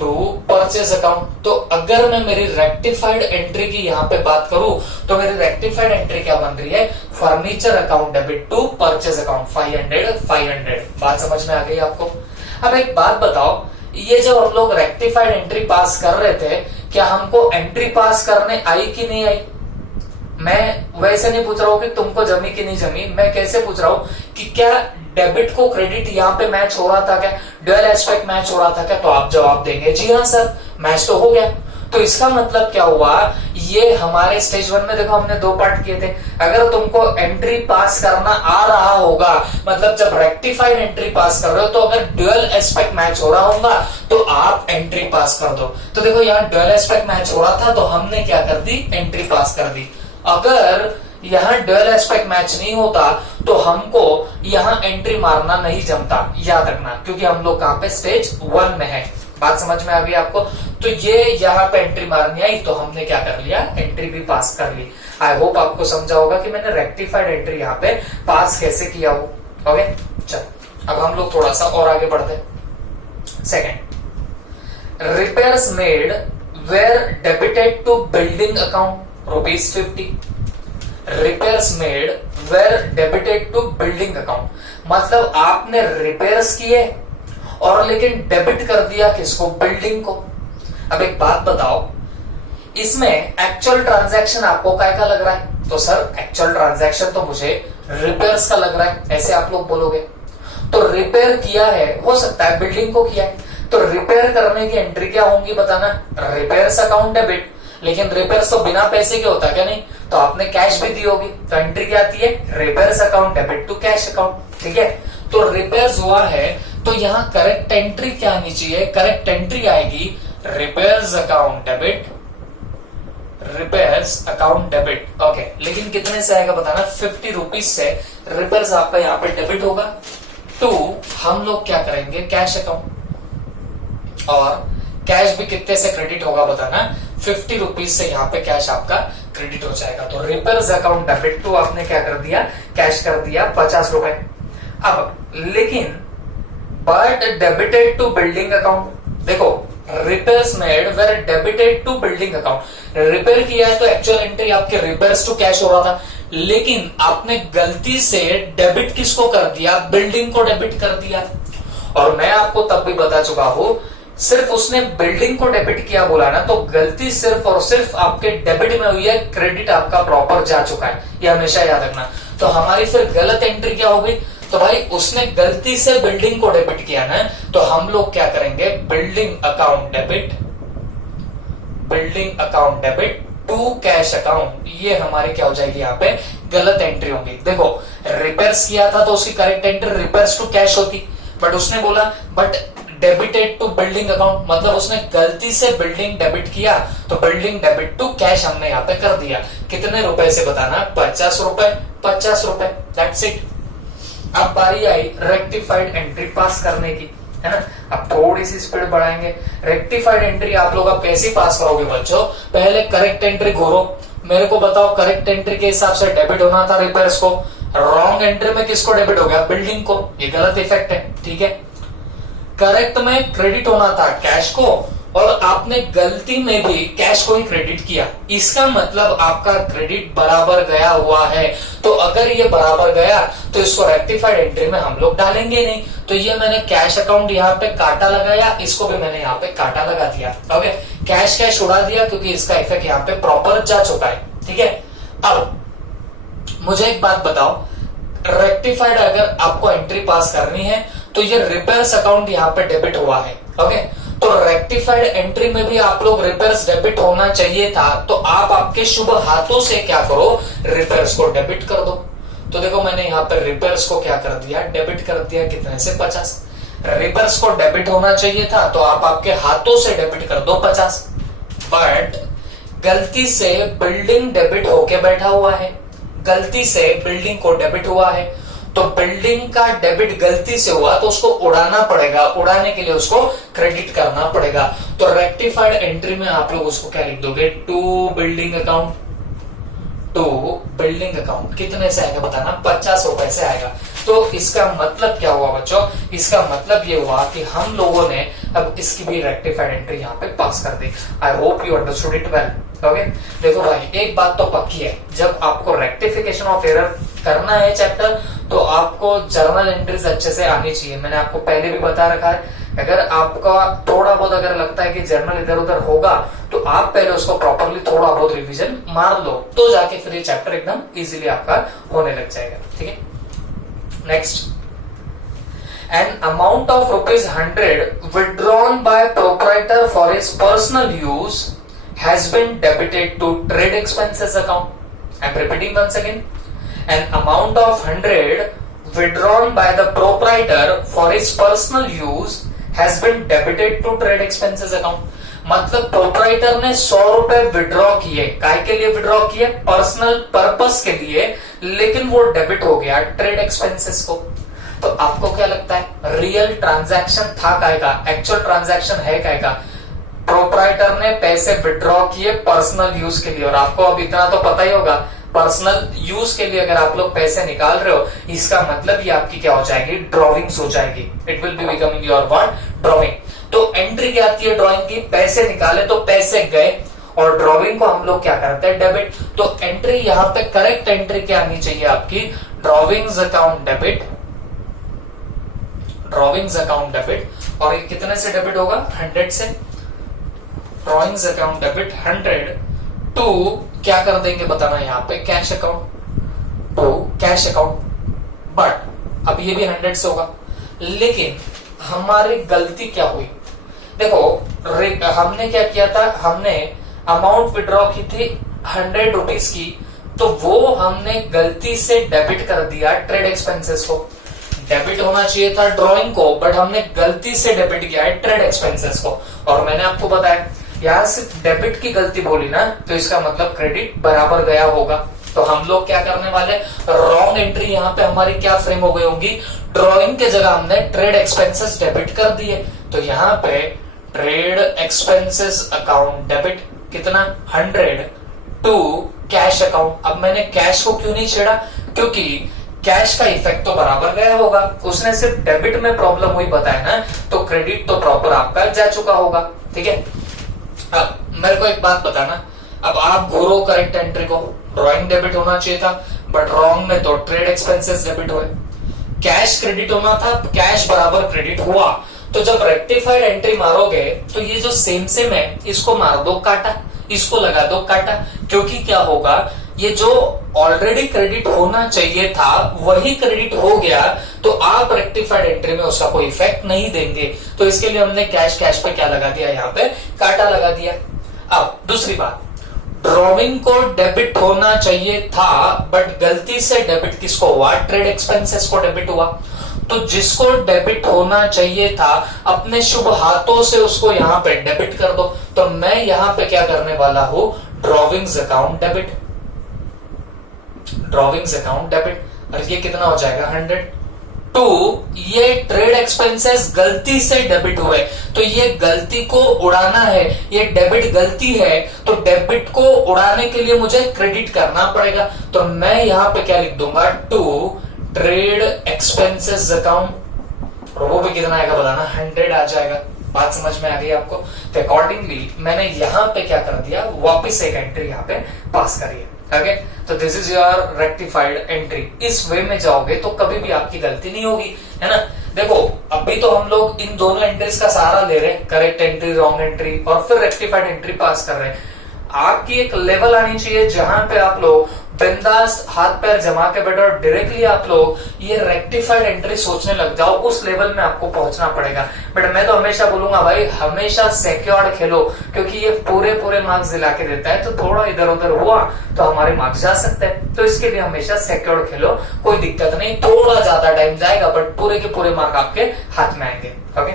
to purchase account. तो अगर मैं मेरी रेक्टिफाइड एंट्री की यहाँ पे बात करूं, तो मेरी रेक्टिफाइड एंट्री क्या बन रही है, furniture account debit to purchase account 500। बात समझ में आ गई आपको? अब एक बात बताओ, ये जब हम लोग रेक्टिफाइड एंट्री पास कर रहे थे, क्या हमको एंट्री पास करने आई कि नहीं आई? मैं वैसे नहीं पूछ रहा हूं कि तुमको जमी कि नहीं जमी, मैं कैसे पूछ रहा हूं कि क्या डेबिट को क्रेडिट यहाँ पे मैच हो रहा था क्या, ड्यूअल एस्पेक्ट मैच हो रहा था क्या? तो आप जवाब देंगे जी हाँ सर, मैच तो हो गया। तो इसका मतलब क्या हुआ, ये हमारे स्टेज 1 में देखो हमने 2 पार्ट किए थे। अगर तुमको एंट्री पास करना आ रहा होगा, मतलब जब रेक्टिफाइड एंट्री पास कर रहे हो, तो अगर ड्यूअल एस्पेक्ट मैच हो रहा होगा तो आप एंट्री पास कर दो। तो देखो यहाँ ड्यूअल एस्पेक्ट मैच हो रहा था तो हमने क्या कर दी, एंट्री पास कर दी। अगर यहाँ ड्यूअल एस्पेक्ट मैच नहीं होता तो हमको यहाँ एंट्री मारना नहीं जमता, याद रखना, क्योंकि हम लोग कहाँ पे, स्टेज 1 में है। बात समझ में आ गई आपको? तो ये यहाँ पे एंट्री मारनी आई तो हमने क्या कर लिया, एंट्री भी पास कर ली। आई होप आपको समझा होगा कि मैंने रेक्टिफाइड एंट्री यहाँ पे पास कैसे किया हो। ओके, चल अब हम लोग थोड़ा सा और आगे बढ़ते हैं। Second, repairs made were debited to building account ₹50। Repairs made were debited to building account, मतलब आपने रिपेयर्स किए और लेकिन डेबिट कर दिया किसको, बिल्डिंग को। अब एक बात बताओ, इसमें एक्चुअल ट्रांजैक्शन आपको काय का लग रहा है? तो सर एक्चुअल ट्रांजैक्शन तो मुझे रिपेयर्स का लग रहा है, ऐसे आप लोग बोलोगे। तो रिपेयर किया है, हो सकता है बिल्डिंग को किया है, तो रिपेयर करने की एंट्री क्या होंगी बताना? Repairs account debit. लेकिन रिपेयर्स तो बिना पैसे के होता क्या? नहीं, तो आपने कैश भी दी होगी, तो एंट्री क्या आती है? Repairs account debit to cash account. ठीक है, तो रिपेयर्स हुआ है, तो यहाँ करेक्ट एंट्री क्या आनी चाहिए? करेक्ट एंट्री आएगी repairs account debit, repairs account debit. Okay, लेकिन कितने से आएगा बताना? 50 रुपीज से रिपेयर्स आपका यहाँ पे डेबिट होगा टू हम लोग क्या करेंगे? Cash account. और कैश भी कितने से क्रेडिट होगा बताना? 50 रुपीज से यहाँ पे कैश आपका क्रेडिट हो जाएगा। तो रिपेयर्स अकाउंट डेबिट टू आपने क्या कर दिया? कैश कर दिया 50 रुपए। अब लेकिन but debited to building account, देखो repairs made were debited to building account. Repair किया है तो एक्चुअल एंट्री आपके रिपेयर्स टू कैश हो रहा था, लेकिन आपने गलती से डेबिट किसको कर दिया? बिल्डिंग को डेबिट कर दिया। और मैं आपको तब भी बता चुका हूं, सिर्फ उसने बिल्डिंग को डेबिट किया बोला ना, तो गलती सिर्फ और सिर्फ आपके डेबिट में हुई है, क्रेडिट आपका प्रॉपर जा चुका है, ये हमेशा याद रखना। तो हमारी फिर गलत एंट्री क्या हो गई? तो भाई उसने गलती से बिल्डिंग को डेबिट किया ना, तो हम लोग क्या करेंगे? Building account debit, building account debit to cash account. ये हमारी क्या हो जाएगी? यहाँ पे गलत एंट्री होगी। देखो रिपेयर्स किया था तो उसकी correct entry repairs to cash होती, बट उसने बोला but debited to building account, मतलब उसने गलती से बिल्डिंग डेबिट किया, तो बिल्डिंग डेबिट टू कैश हमने यहाँ पे कर दिया। कितने रुपए से बताना? 50 रुपए, 50 रुपए, दैट्स इट। अब बारी आई रेक्टिफाइड एंट्री पास करने की, है ना। अब थोड़ी सी स्पीड बढ़ाएंगे। रेक्टिफाइड एंट्री आप लोग अब कैसे पास करोगे बच्चों? पहले करेक्ट एंट्री घोरो, मेरे को बताओ करेक्ट एंट्री के हिसाब से डेबिट होना था रिपेयर्स को, रॉन्ग एंट्री में किसको डेबिट हो गया? बिल्डिंग को। ये गलत इफेक्ट है, ठीक है। करेक्ट में क्रेडिट होना था कैश को, और आपने गलती में भी कैश को ही क्रेडिट किया। इसका मतलब आपका क्रेडिट बराबर गया हुआ है। तो अगर ये बराबर गया तो इसको रेक्टिफाइड एंट्री में हम लोग डालेंगे नहीं। तो ये मैंने कैश अकाउंट यहाँ पे काटा लगाया, इसको भी मैंने यहाँ पे काटा लगा दिया। ओके, कैश कैश उड़ा दिया क्योंकि इसका इफेक्ट यहाँ पे प्रॉपर जा चुका है, ठीक है। अब मुझे एक बात बताओ, रेक्टिफाइड अगर आपको एंट्री पास करनी है तो ये रिपेयर्स अकाउंट यहाँ पे डेबिट हुआ है। ओके, तो रेक्टिफाइड एंट्री में भी आप लोग रिपेयर्स डेबिट होना चाहिए था, तो आप आपके शुभ हाथों से क्या करो? रिपेयर्स को डेबिट कर दो। तो देखो मैंने यहाँ पे रिपेयर्स को क्या कर दिया? डेबिट कर दिया। कितने से? 50। रिपेयर्स को डेबिट होना चाहिए था, तो आप आपके हाथों से डेबिट कर दो 50। बट गलती से बिल्डिंग डेबिट होके बैठा हुआ है, गलती से बिल्डिंग को डेबिट हुआ है, तो बिल्डिंग का डेबिट गलती से हुआ तो उसको उड़ाना पड़ेगा, उड़ाने के लिए उसको क्रेडिट करना पड़ेगा। तो रेक्टिफाइड एंट्री में आप लोग उसको क्या लिख दोगे? To building account, to building account. कितने से आएगा बताना? 50 रुपए से आएगा। तो इसका मतलब क्या हुआ बच्चों? इसका मतलब ये हुआ कि हम लोगों ने अब इसकी भी रेक्टिफाइड एंट्री यहाँ पे पास कर दी। I hope you understood it well. Okay, देखो भाई एक बात तो पक्की है, जब आपको रेक्टिफिकेशन ऑफ एरर करना है चैप्टर, तो आपको जर्नल एंट्रीज अच्छे से आनी चाहिए। मैंने आपको पहले भी बता रखा है, अगर आपका थोड़ा बहुत अगर लगता है कि जर्नल इधर उधर होगा, तो आप पहले उसको प्रॉपरली थोड़ा बहुत रिवीजन मार लो, तो जाके फिर ये चैप्टर एकदम इजीली आपका होने लग जाएगा, ठीक है। Next, an amount of ₹100 withdrawn by proprietor for his personal use has been debited to trade expenses account. I'm repeating once again. An amount of 100 withdrawn by the proprietor for his personal use has been debited to trade expenses account. मतलब proprietor ने 100 रुपए withdraw किए, काय के लिए withdraw किए? Personal purpose के लिए, लेकिन वो डेबिट हो गया ट्रेड एक्सपेंसेस को। तो आपको क्या लगता है रियल ट्रांजैक्शन था काय का? एक्चुअल ट्रांजैक्शन है काय का? प्रोप्राइटर ने पैसे विड्रॉ किए पर्सनल यूज के लिए, और आपको अब इतना तो पता ही होगा, पर्सनल यूज के लिए अगर आप लोग पैसे निकाल रहे हो, इसका मतलब ये आपकी क्या हो जाएगी? ड्रॉइंग्स हो जाएगी। It will be becoming your what? Drawing. तो एंट्री क्या आती है ड्रॉइंग की? पैसे निकाले तो पैसे गए, और ड्रॉइंग को हम लोग क्या करते हैं? डेबिट। तो एंट्री यहाँ पे करेक्ट एंट्री क्या आनी चाहिए आपकी? Drawings account debit, drawings account debit. और ये कितने से डेबिट होगा? 100 से। ड्रॉइंग्स अकाउंट डेबिट 100 टू क्या कर देंगे बताना, यहाँ पे cash account, to cash account. But अब ये भी 100 से होगा, लेकिन हमारी गलती क्या हुई, देखो हमने क्या किया था, हमने अमाउंट विड्रॉ की थी 100 रुपीज की, तो वो हमने गलती से डेबिट कर दिया ट्रेड एक्सपेंसेस को। डेबिट होना चाहिए था ड्रॉइंग को, बट हमने गलती से डेबिट किया है ट्रेड एक्सपेंसेस को। और मैंने आपको बताया यहाँ सिर्फ डेबिट की गलती बोली ना, तो इसका मतलब क्रेडिट बराबर गया होगा। तो हम लोग क्या करने वाले, रॉन्ग एंट्री यहाँ पे हमारी क्या फ्रेम हो गई होगी, ड्रॉइंग के जगह हमने ट्रेड एक्सपेंसेस डेबिट कर दिए। तो यहाँ पे ट्रेड एक्सपेंसेस अकाउंट डेबिट कितना 100 टू कैश अकाउंट। अब मैंने कैश को क्यों नहीं छेड़ा, क्योंकि कैश का इफेक्ट तो बराबर गया होगा, उसने सिर्फ डेबिट में प्रॉब्लम हुई बताया ना, तो क्रेडिट तो प्रॉपर आपका जा चुका होगा। ठीक है, अब मेरे को एक बात बताना, अब आप घूरो करेक्ट एंट्री को, ड्रॉइंग डेबिट होना चाहिए था बट रॉन्ग में तो ट्रेड एक्सपेंसेस डेबिट हुए। कैश क्रेडिट होना था, कैश बराबर क्रेडिट हुआ। तो जब रेक्टिफाइड एंट्री मारोगे तो ये जो सेम सेम है इसको मार दो काटा, इसको लगा दो काटा, क्योंकि क्या होगा, ये जो ऑलरेडी क्रेडिट होना चाहिए था वही क्रेडिट हो गया, तो आप रेक्टिफाइड एंट्री में उसका कोई इफेक्ट नहीं देंगे। तो इसके लिए हमने कैश कैश पे क्या लगा दिया, यहाँ पे काटा लगा दिया। अब दूसरी बात, ड्रॉइंग को डेबिट होना चाहिए था बट गलती से डेबिट किसको हुआ, ट्रेड एक्सपेंसेस को डेबिट हुआ। तो जिसको डेबिट होना चाहिए था अपने शुभ हाथों से उसको यहाँ पे डेबिट कर दो। तो मैं यहाँ पे क्या करने वाला हूं, drawings account debit, drawings account debit, और ये कितना हो जाएगा 100 टू ये ट्रेड एक्सपेंसेस गलती से डेबिट हुए, तो ये गलती को उड़ाना है, ये डेबिट गलती है, तो डेबिट को उड़ाने के लिए मुझे क्रेडिट करना पड़ेगा। तो मैं यहाँ पे क्या लिख दूंगा, टू ट्रेड एक्सपेंसेस अकाउंट, और वो भी कितना आएगा बताना, 100 आ जाएगा। बात समझ में आ गई आपको। तो अकॉर्डिंगली मैंने यहाँ पे क्या कर दिया, वापिस एक एंट्री यहाँ पे पास करी है। ओके, तो this is your rectified entry. इस वे में जाओगे तो कभी भी आपकी गलती नहीं होगी, है ना। देखो अभी तो हम लोग इन दोनों एंट्रीज का सहारा ले रहे हैं, करेक्ट एंट्री, रॉन्ग एंट्री, और फिर रेक्टिफाइड एंट्री पास कर रहे हैं। आपकी एक लेवल आनी चाहिए जहां पे आप लोग बिंदास हाथ पैर जमा के बैठो और डायरेक्टली आप लोग ये रेक्टिफाइड एंट्री सोचने लग जाओ। उस लेवल में आपको पहुंचना पड़ेगा। बट मैं तो हमेशा बोलूंगा भाई, हमेशा सिक्योर्ड खेलो, क्योंकि ये पूरे मार्क्स दिला के देता है। तो थोड़ा इधर उधर हुआ तो हमारे मार्क्स जा सकते हैं, तो इसके लिए हमेशा सिक्योर्ड खेलो, कोई दिक्कत नहीं। थोड़ा ज्यादा टाइम जाएगा बट पूरे के पूरे मार्क आपके हाथ में आएंगे। ओके,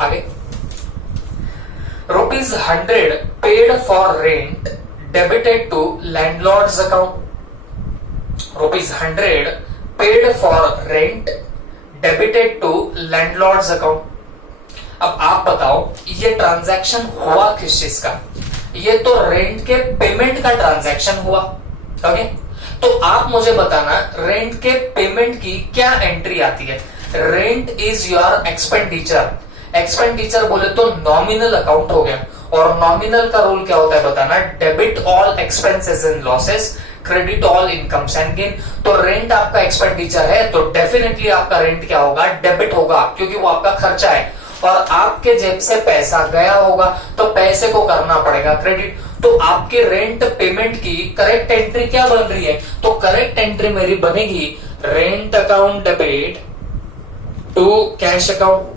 आगे ₹100 paid for rent debited to landlord's account। ₹100 paid for rent debited to landlord's account। अब आप बताओ ये ट्रांजैक्शन हुआ किस चीज का, ये तो रेंट के पेमेंट का ट्रांजैक्शन हुआ। ओके, तो आप मुझे बताना रेंट के पेमेंट की क्या एंट्री आती है। Rent is your expenditure, expenditure बोले तो नॉमिनल अकाउंट हो गया, और नॉमिनल का रूल क्या होता है बताना, debit all expenses and losses, credit all incomes and gain. तो रेंट आपका एक्सपेंडिचर है तो डेफिनेटली आपका रेंट क्या होगा, डेबिट होगा, क्योंकि वो आपका खर्चा है और आपके जेब से पैसा गया होगा, तो पैसे को करना पड़ेगा क्रेडिट। तो आपके रेंट पेमेंट की करेक्ट एंट्री क्या बन रही है, तो करेक्ट एंट्री मेरी बनेगी rent account debit to cash account,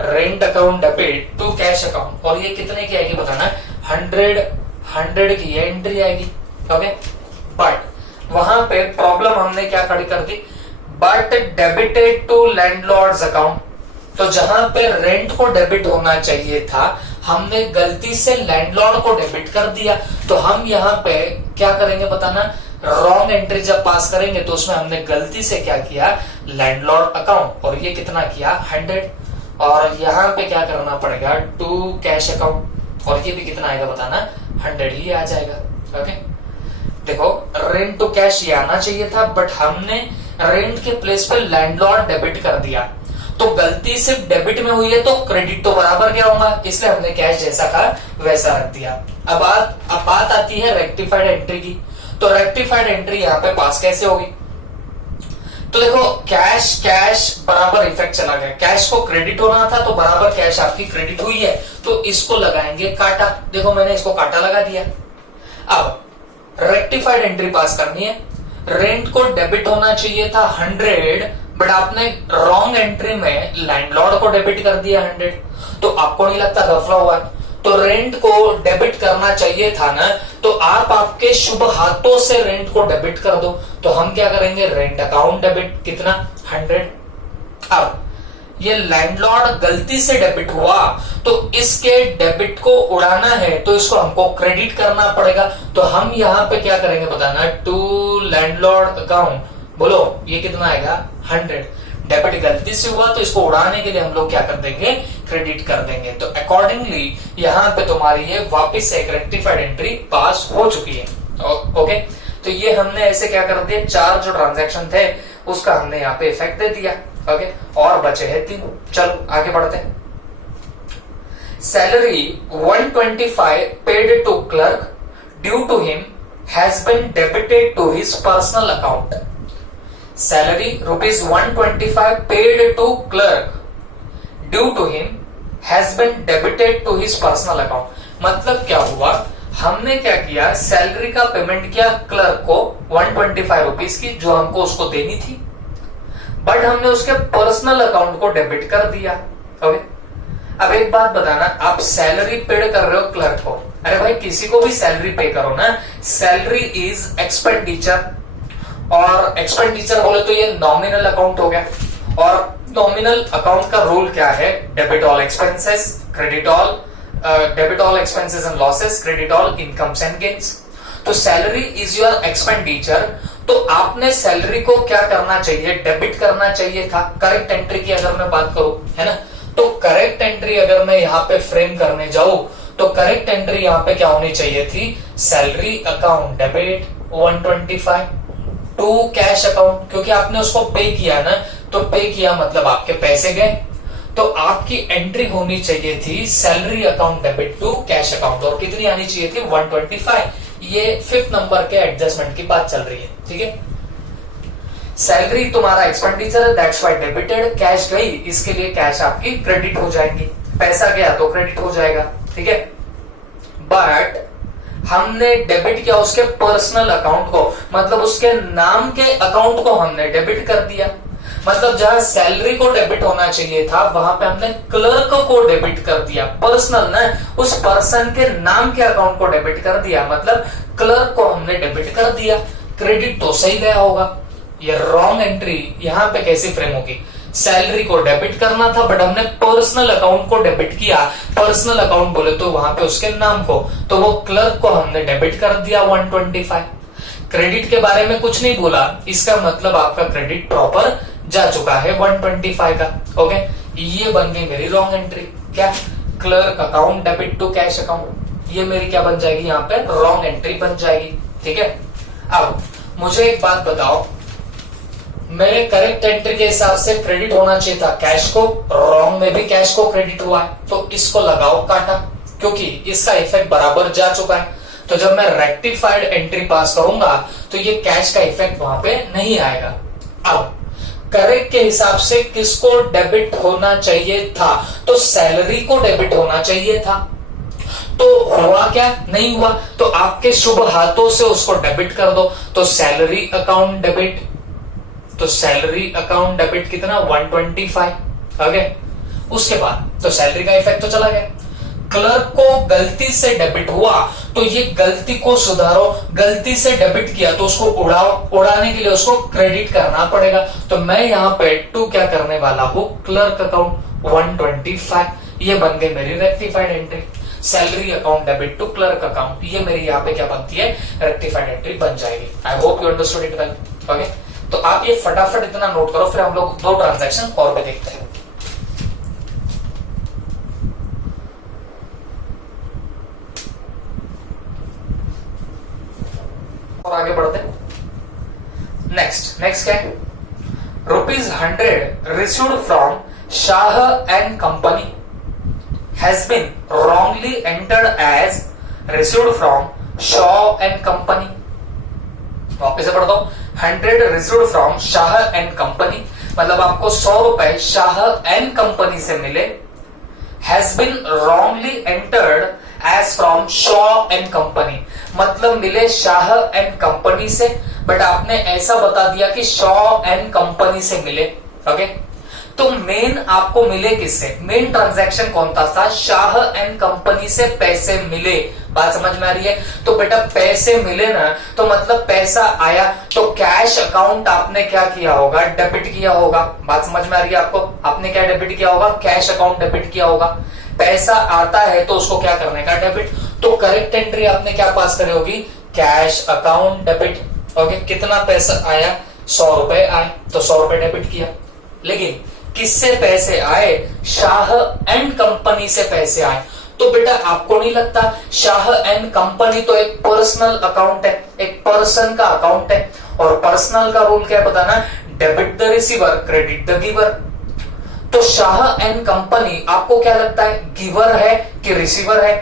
rent account debit to cash account. और ये कितने की आएगी बताना, 100 की एंट्री आएगी। ओके, बट वहां पे प्रॉब्लम हमने क्या खड़ी कर दी, but debited to landlord's account. तो जहां पे रेंट को डेबिट होना चाहिए था हमने गलती से लैंडलॉर्ड को डेबिट कर दिया। तो हम यहाँ पे क्या करेंगे बताना, रॉन्ग एंट्री जब पास करेंगे तो उसमें हमने गलती से क्या किया, लैंडलॉर्ड अकाउंट, और ये कितना किया 100, और यहाँ पे क्या करना पड़ेगा, टू कैश अकाउंट, और ये भी कितना आएगा बताना, 100 ही आ जाएगा। ओके, देखो रेंट टू कैश ये आना चाहिए था, बट हमने रेंट के प्लेस पे लैंडलॉर्ड डेबिट कर दिया। तो गलती सिर्फ डेबिट में हुई है तो क्रेडिट तो बराबर क्या होगा, इसलिए हमने कैश जैसा था वैसा रख दिया। अब बात आती है रेक्टिफाइड एंट्री की। तो रेक्टिफाइड एंट्री यहाँ पे पास कैसे होगी, तो देखो कैश कैश बराबर इफेक्ट चला गया, कैश को क्रेडिट होना था तो बराबर कैश आपकी क्रेडिट हुई है, तो इसको लगाएंगे काटा। देखो मैंने इसको काटा लगा दिया। अब रेक्टिफाइड एंट्री पास करनी है। रेंट को डेबिट होना चाहिए था 100, बट आपने रॉन्ग एंट्री में लैंडलॉर्ड को डेबिट कर दिया 100, तो आपको नहीं लगता घपला हुआ है? तो रेंट को डेबिट करना चाहिए था ना, तो आप आपके शुभ हाथों से रेंट को डेबिट कर दो। तो हम क्या करेंगे, रेंट अकाउंट डेबिट कितना 100। अब ये लैंडलॉर्ड गलती से डेबिट हुआ तो इसके डेबिट को उड़ाना है तो इसको हमको क्रेडिट करना पड़ेगा। तो हम यहां पे क्या करेंगे बताना, टू लैंडलॉर्ड अकाउंट, बोलो ये कितना आएगा 100। डेबिट गलती से हुआ तो इसको उड़ाने के लिए हम लोग क्या कर देंगे, क्रेडिट कर देंगे। तो अकॉर्डिंगली यहां पे तुम्हारी ये वापस से एक रेक्टिफाइड एंट्री पास हो चुकी है। ओके, तो ये हमने ऐसे क्या कर दिया, 4 जो ट्रांजैक्शन थे उसका हमने यहाँ पे इफेक्ट दे दिया। ओके, और बचे हैं 3। चलो आगे बढ़ते हैं। Salary 125 paid to clerk due to him has been debited to his personal account. Salary ₹125 paid to clerk due to him has been debited to his personal account. मतलब क्या हुआ, हमने क्या किया, सैलरी का पेमेंट किया क्लर्क को 125 rupees की जो हमको उसको देनी थी, बट हमने उसके पर्सनल अकाउंट को डेबिट कर दिया। ओके, अब एक बात बताना, आप सैलरी पेड कर रहे हो क्लर्क को, अरे भाई किसी को भी सैलरी पे करो ना, सैलरी इज एक्सपेंडिचर, और एक्सपेंडिचर बोले तो ये नॉमिनल अकाउंट हो गया, और नॉमिनल अकाउंट का रूल क्या है, debit all expenses, credit all debit all expenses and losses, credit all incomes and gains. तो सैलरी इज योर एक्सपेंडिचर, तो आपने सैलरी को क्या करना चाहिए, डेबिट करना चाहिए था। करेक्ट एंट्री की अगर मैं बात करूं, है ना, तो करेक्ट एंट्री अगर मैं यहाँ पे फ्रेम करने जाऊं तो करेक्ट एंट्री यहाँ पे क्या होनी चाहिए थी, salary account debit 125 to cash account, क्योंकि आपने उसको पे किया ना, तो पे किया मतलब आपके पैसे गए, तो आपकी एंट्री होनी चाहिए थी salary account debit to cash account, और कितनी आनी चाहिए थी 125। ये 5th नंबर के एडजस्टमेंट की बात चल रही है, ठीक है। सैलरी तुम्हारा एक्सपेंडिचर है, दैट्स व्हाई डेबिटेड, कैश गई इसके लिए कैश आपकी क्रेडिट हो जाएगी, पैसा गया तो क्रेडिट हो जाएगा, ठीक है। बट हमने डेबिट किया उसके पर्सनल अकाउंट को, मतलब उसके नाम के अकाउंट को हमने डेबिट कर दिया, मतलब जहां सैलरी को डेबिट होना चाहिए था वहां पे हमने क्लर्क को डेबिट कर दिया, पर्सनल ना, उस पर्सन के नाम के अकाउंट को डेबिट कर दिया, मतलब क्लर्क को हमने डेबिट कर दिया, क्रेडिट तो सही गया होगा। ये रॉन्ग एंट्री यहां पे कैसे फ्रेम होगी, सैलरी को डेबिट करना था बट हमने पर्सनल अकाउंट को डेबिट किया, पर्सनल अकाउंट बोले तो वहां पे उसके नाम को, तो वो क्लर्क को हमने डेबिट कर दिया 125। क्रेडिट के बारे में कुछ नहीं बोला, इसका मतलब आपका क्रेडिट प्रॉपर जा चुका है 125 का। ओके, ये बन गई मेरी रॉन्ग एंट्री, क्या, clerk account debit to cash account, ये मेरी क्या बन जाएगी, यहाँ पे रॉन्ग एंट्री बन जाएगी, ठीक है। अब मुझे एक बात बताओ, मेरे करेक्ट एंट्री के हिसाब से क्रेडिट होना चाहिए था कैश को, रॉन्ग में भी कैश को क्रेडिट हुआ है, तो इसको लगाओ काटा, क्योंकि इसका इफेक्ट बराबर जा चुका है। तो जब मैं रेक्टिफाइड एंट्री पास करूंगा तो ये कैश का इफेक्ट वहां पे नहीं आएगा। अब करेक्ट के हिसाब से किसको डेबिट होना चाहिए था, तो सैलरी को डेबिट होना चाहिए था, तो हुआ क्या, नहीं हुआ, तो आपके शुभ हाथों से उसको डेबिट कर दो, तो सैलरी अकाउंट डेबिट, तो सैलरी अकाउंट डेबिट कितना 125। ओके, उसके बाद तो सैलरी का इफेक्ट तो चला गया, क्लर्क को गलती से डेबिट हुआ तो ये गलती को सुधारो, गलती से डेबिट किया तो उसको उड़ाओ, उड़ाने के लिए उसको क्रेडिट करना पड़ेगा। तो मैं यहाँ पे टू क्या करने वाला हूँ, क्लर्क अकाउंट 125, ये बन गई मेरी rectified entry. Salary account debit to clerk account, ये मेरी यहाँ पे क्या बनती है, रेक्टिफाइड एंट्री बन जाएगी। आई hope you understood it well. Okay, तो आप ये फटाफट इतना नोट करो, फिर हम लोग 2 ट्रांजैक्शन और भी देखते हैं। और आगे बढ़ते हैं। नेक्स्ट क्या है, ₹100 received from Shah and company has been wrongly entered as received from Shaw and company. वापिस से पढ़ता हूं, 100 received from Shah and company, मतलब आपको 100 रुपए शाह एंड कंपनी से मिले, has been wrongly entered as from Shaw and company, मतलब मिले शाह एंड कंपनी से, बट आपने ऐसा बता दिया कि शॉ एंड कंपनी से मिले। ओके, तो मेन आपको मिले किससे, मेन ट्रांजैक्शन कौन था, शाह एंड कंपनी से पैसे मिले। बात समझ में आ रही है? तो बेटा पैसे मिले ना, तो मतलब पैसा आया, तो कैश अकाउंट आपने क्या किया होगा, डेबिट किया होगा। बात समझ में आ रही है आपको? आपने क्या डेबिट किया होगा, कैश अकाउंट डेबिट किया होगा। पैसा आता है तो उसको क्या करने का, डेबिट। तो करेक्ट एंट्री आपने क्या पास करी होगी, कैश अकाउंट डेबिट। ओके, कितना पैसा आया, 100 रुपए आए, तो 100 रुपए डेबिट किया। लेकिन किससे पैसे आए, शाह एंड कंपनी से पैसे आए। तो बेटा आपको नहीं लगता शाह एंड कंपनी तो एक पर्सनल अकाउंट है, एक पर्सन का अकाउंट है, और पर्सनल का रूल क्या है बताना, debit the receiver credit the giver. तो शाह एंड कंपनी आपको क्या लगता है, गिवर है कि रिसीवर है,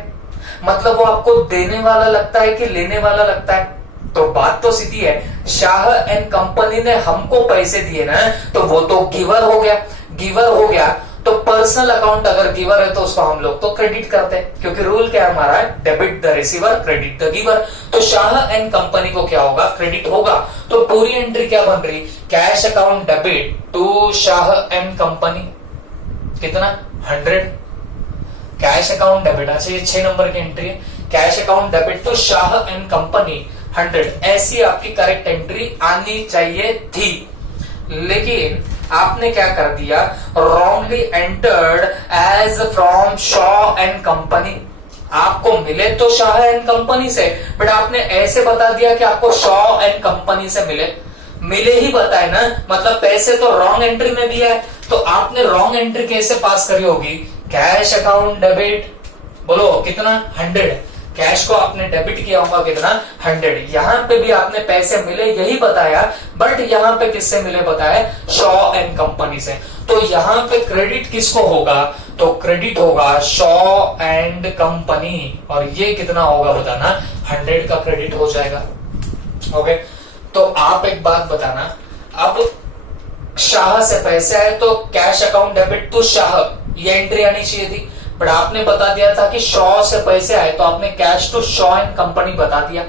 मतलब वो आपको देने वाला लगता है कि लेने वाला लगता है। तो बात तो सीधी है, शाह एंड कंपनी ने हमको पैसे दिए ना, तो वो तो गिवर हो गया। गिवर हो गया तो पर्सनल अकाउंट अगर गिवर है तो उसको हम लोग तो क्रेडिट करते हैं, क्योंकि रूल क्या है हमारा, debit the receiver credit the giver. तो शाह एंड कंपनी को क्या होगा, क्रेडिट होगा। तो पूरी एंट्री क्या बन रही, cash account debit to Shah and company, कितना 100। कैश अकाउंट डेबिट, अच्छा ये 6 नंबर की एंट्री है, cash account debit to Shah and company 100, ऐसी आपकी करेक्ट एंट्री आनी चाहिए थी। लेकिन आपने क्या कर दिया, wrongly entered as from Shaw and company. आपको मिले तो शाह एंड कंपनी से, बट आपने ऐसे बता दिया कि आपको शॉ एंड कंपनी से मिले। मिले ही बताए ना, मतलब पैसे तो रॉन्ग एंट्री में दिया है, तो आपने रॉन्ग एंट्री कैसे पास करी होगी, कैश अकाउंट डेबिट, बोलो कितना 100, कैश को आपने डेबिट किया होगा कितना 100। यहां पे भी आपने पैसे मिले यही बताया, बट यहां पे किससे मिले बताया, शॉ एंड कंपनी से। तो यहां पे क्रेडिट किसको होगा, तो क्रेडिट होगा शॉ एंड कंपनी, और ये कितना होगा बताना, 100 का क्रेडिट हो जाएगा। ओके, तो आप एक बात बताना, अब शाह से पैसे आए तो cash account debit to Shah, ये एंट्री आनी चाहिए थी, बट आपने बता दिया था कि शॉ से पैसे आए तो आपने cash to Shaw and company बता दिया।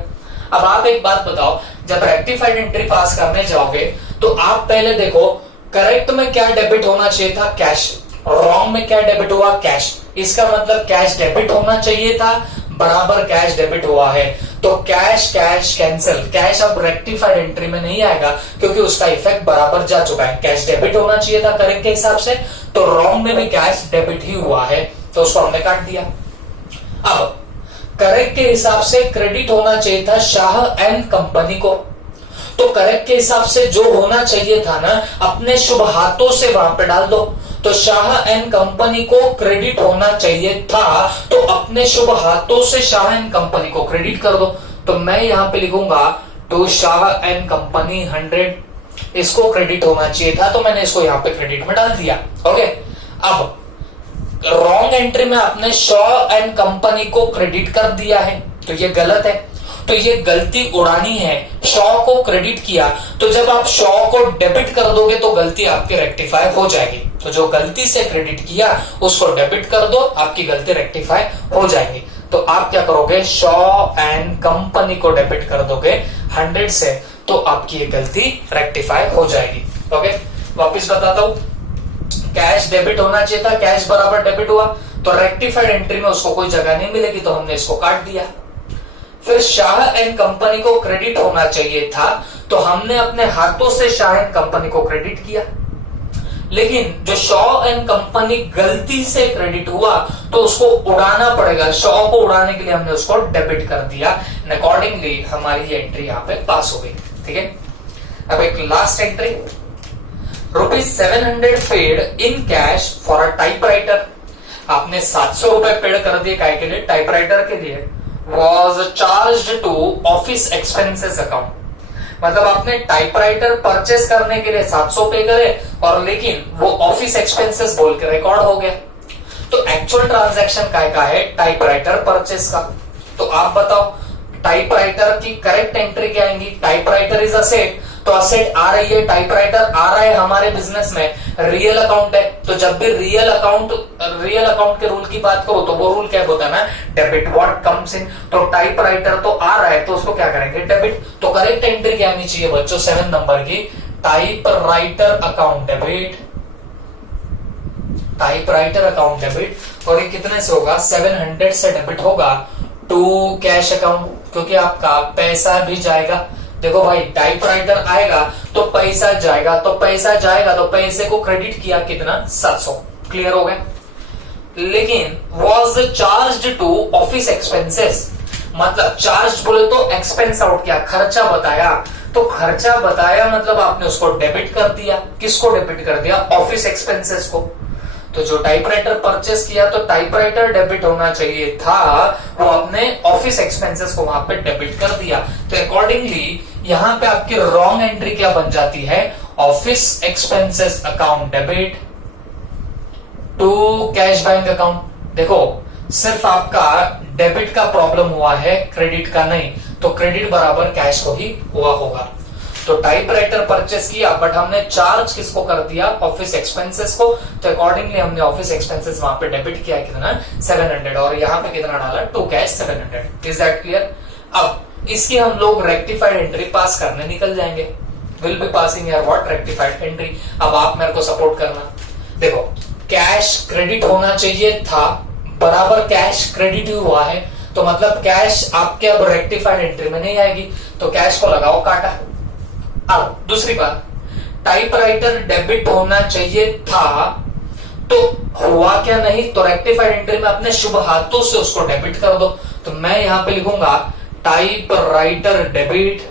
अब आप एक बात बताओ, जब रेक्टिफाइड एंट्री पास करने जाओगे तो आप पहले देखो करेक्ट में क्या डेबिट होना चाहिए था, कैश, रॉन्ग में क्या डेबिट हुआ, कैश। इसका मतलब कैश डेबिट होना चाहिए था, बराबर कैश डेबिट हुआ है, तो कैश कैश कैंसिल, कैश अब रेक्टिफाइड एंट्री में नहीं आएगा क्योंकि उसका इफेक्ट बराबर जा चुका है। कैश डेबिट होना चाहिए था करेक्ट के हिसाब से, तो रॉन्ग में भी कैश डेबिट ही हुआ है, तो उसको हमने काट दिया। अब करेक्ट के हिसाब से क्रेडिट होना चाहिए था शाह एंड कंपनी को, तो करेक्ट के हिसाब से जो होना चाहिए था ना, अपने शुभ हाथों से वहां पे डाल दो। तो शाह एंड कंपनी को क्रेडिट होना चाहिए था, तो अपने शुभ हाथों से शाह एंड कंपनी को क्रेडिट कर दो। तो मैं यहां पे लिखूंगा टू शाह एंड कंपनी 100, इसको क्रेडिट होना चाहिए था, तो मैंने इसको यहां पे क्रेडिट में डाल दिया। ओके, अब रॉन्ग एंट्री में आपने शॉ एंड कंपनी को क्रेडिट कर दिया है, तो ये गलत है, तो ये गलती उड़ानी है। शॉ को क्रेडिट किया, तो जब आप शॉ को डेबिट कर दोगे तो गलती आपकी रेक्टिफाई हो जाएगी। तो जो गलती से क्रेडिट किया उसको डेबिट कर दो, आपकी गलती रेक्टिफाई हो जाएगी। तो आप क्या करोगे, शॉ एंड कंपनी को डेबिट कर दोगे 100 से, तो आपकी ये गलती रेक्टिफाई हो जाएगी। ओके, वापिस बताता हूं, कैश डेबिट होना चाहिए था, कैश बराबर डेबिट हुआ, तो रेक्टिफाइड एंट्री में उसको कोई जगह नहीं मिलेगी, तो हमने इसको काट दिया। फिर शाह एंड कंपनी को क्रेडिट होना चाहिए था, तो हमने अपने हाथों से शाह एंड कंपनी को क्रेडिट किया। लेकिन जो शॉ एंड कंपनी गलती से क्रेडिट हुआ तो उसको उड़ाना पड़ेगा, शॉ को उड़ाने के लिए हमने उसको डेबिट कर दिया। अकॉर्डिंगली हमारी ये एंट्री यहाँ पे पास हो गई। ठीक है, अब एक last entry, ₹700 paid in cash for a typewriter. आपने 700 रुपए पेड कर दिए, काय के लिए, टाइपराइटर के लिए। Was charge to office expenses account, मतलब आपने टाइपराइटर परचेस करने के लिए 700 पे करे, और लेकिन वो ऑफिस एक्सपेंसेस बोल के रिकॉर्ड हो गया। तो एक्चुअल ट्रांजैक्शन काय का है, टाइपराइटर परचेस का। तो आप बताओ टाइपराइटर की करेक्ट एंट्री क्या आएंगी, टाइपराइटर इज असेट, तो असेट आ रही है, टाइपराइटर आ रहा है हमारे बिजनेस में, रियल अकाउंट है। तो जब भी रियल अकाउंट के रूल की बात करो तो वो रूल क्या होता है ना, डेबिट व्हाट कम्स इन। तो टाइपराइटर तो आ रहा है तो उसको क्या करेंगे, डेबिट। तो करेक्ट एंट्री क्या आनी चाहिए बच्चों 7 नंबर की, typewriter account debit, typewriter account debit. और ये कितने से होगा, 700 से डेबिट होगा टू कैश अकाउंट, क्योंकि आपका पैसा भी जाएगा। देखो भाई टाइपराइटर आएगा तो पैसा जाएगा, तो पैसा जाएगा तो पैसे को क्रेडिट किया कितना, 700। क्लियर हो गया। लेकिन was charge to office expenses, मतलब चार्ज बोले तो एक्सपेंस आउट किया, खर्चा बताया। तो खर्चा बताया मतलब आपने उसको डेबिट कर दिया। किसको डेबिट कर दिया, ऑफिस एक्सपेंसेस को। तो जो टाइपराइटर परचेस किया तो टाइपराइटर डेबिट होना चाहिए था, वो अपने ऑफिस एक्सपेंसेस को वहां पे डेबिट कर दिया। तो अकॉर्डिंगली यहां पे आपकी रॉन्ग एंट्री क्या बन जाती है, office expenses account debit to cash bank account. देखो सिर्फ आपका डेबिट का प्रॉब्लम हुआ है, क्रेडिट का नहीं। तो क्रेडिट बराबर कैश को ही हुआ होगा। तो टाइपराइटर परचेस किया बट हमने चार्ज किसको कर दिया, ऑफिस एक्सपेंसेस को। तो अकॉर्डिंगली हमने ऑफिस एक्सपेंसेस वहां पे डेबिट किया कितना, 700। और यहाँ पे कितना डाला, to cash 700। Is that clear. अब इसकी हम लोग रेक्टिफाइड एंट्री पास करने निकल जाएंगे। Will be passing your what, rectified entry. अब आप मेरे को सपोर्ट करना। देखो कैश क्रेडिट होना चाहिए था, बराबर कैश क्रेडिट ही हुआ है, तो मतलब कैश आपके अब रेक्टिफाइड एंट्री में नहीं आएगी। तो कैश को लगाओ काटा। अब दूसरी बात, टाइपराइटर डेबिट होना चाहिए था तो हुआ क्या नहीं, तो रेक्टिफाइड एंट्री में अपने शुभ हाथों से उसको डेबिट कर दो। तो मैं यहां पे लिखूंगा टाइपराइटर डेबिट,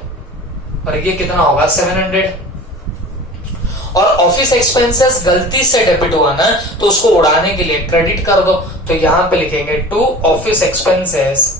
और ये कितना होगा, 700। और ऑफिस एक्सपेंसेस गलती से डेबिट हुआ ना, तो उसको उड़ाने के लिए क्रेडिट कर दो। तो यहां पे लिखेंगे टू ऑफिस एक्सपेंसेस,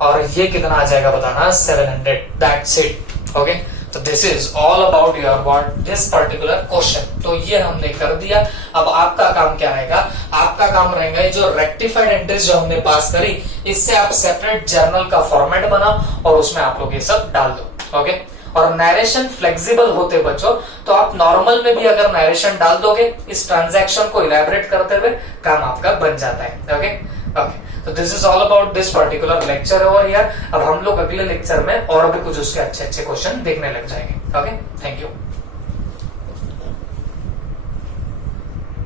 और ये कितना आ जाएगा बताना, 700। That's it. ओके, तो this is all about your what, this particular question. तो ये हमने कर दिया। अब आपका काम क्या रहेगा, आपका काम रहेगा ये जो रेक्टिफाइड एंट्रीज जो हमने पास करी, इससे आप सेपरेट जर्नल का फॉर्मेट बनाओ और उसमें आप लोग ये सब डाल दो। ओके, और नरेशन फ्लेक्सिबल होते बच्चों, तो आप नॉर्मल में भी अगर नरेशन डाल दोगे, इस ट्रांजैक्शन को इलैबोरेट करते हुए काम आपका बन जाता है। ओके ओके, तो this is all about this particular lecture over here. अब हम लोग अगले लेक्चर में और भी कुछ उसके अच्छे अच्छे क्वेश्चन देखने लग जाएंगे। Okay, thank you.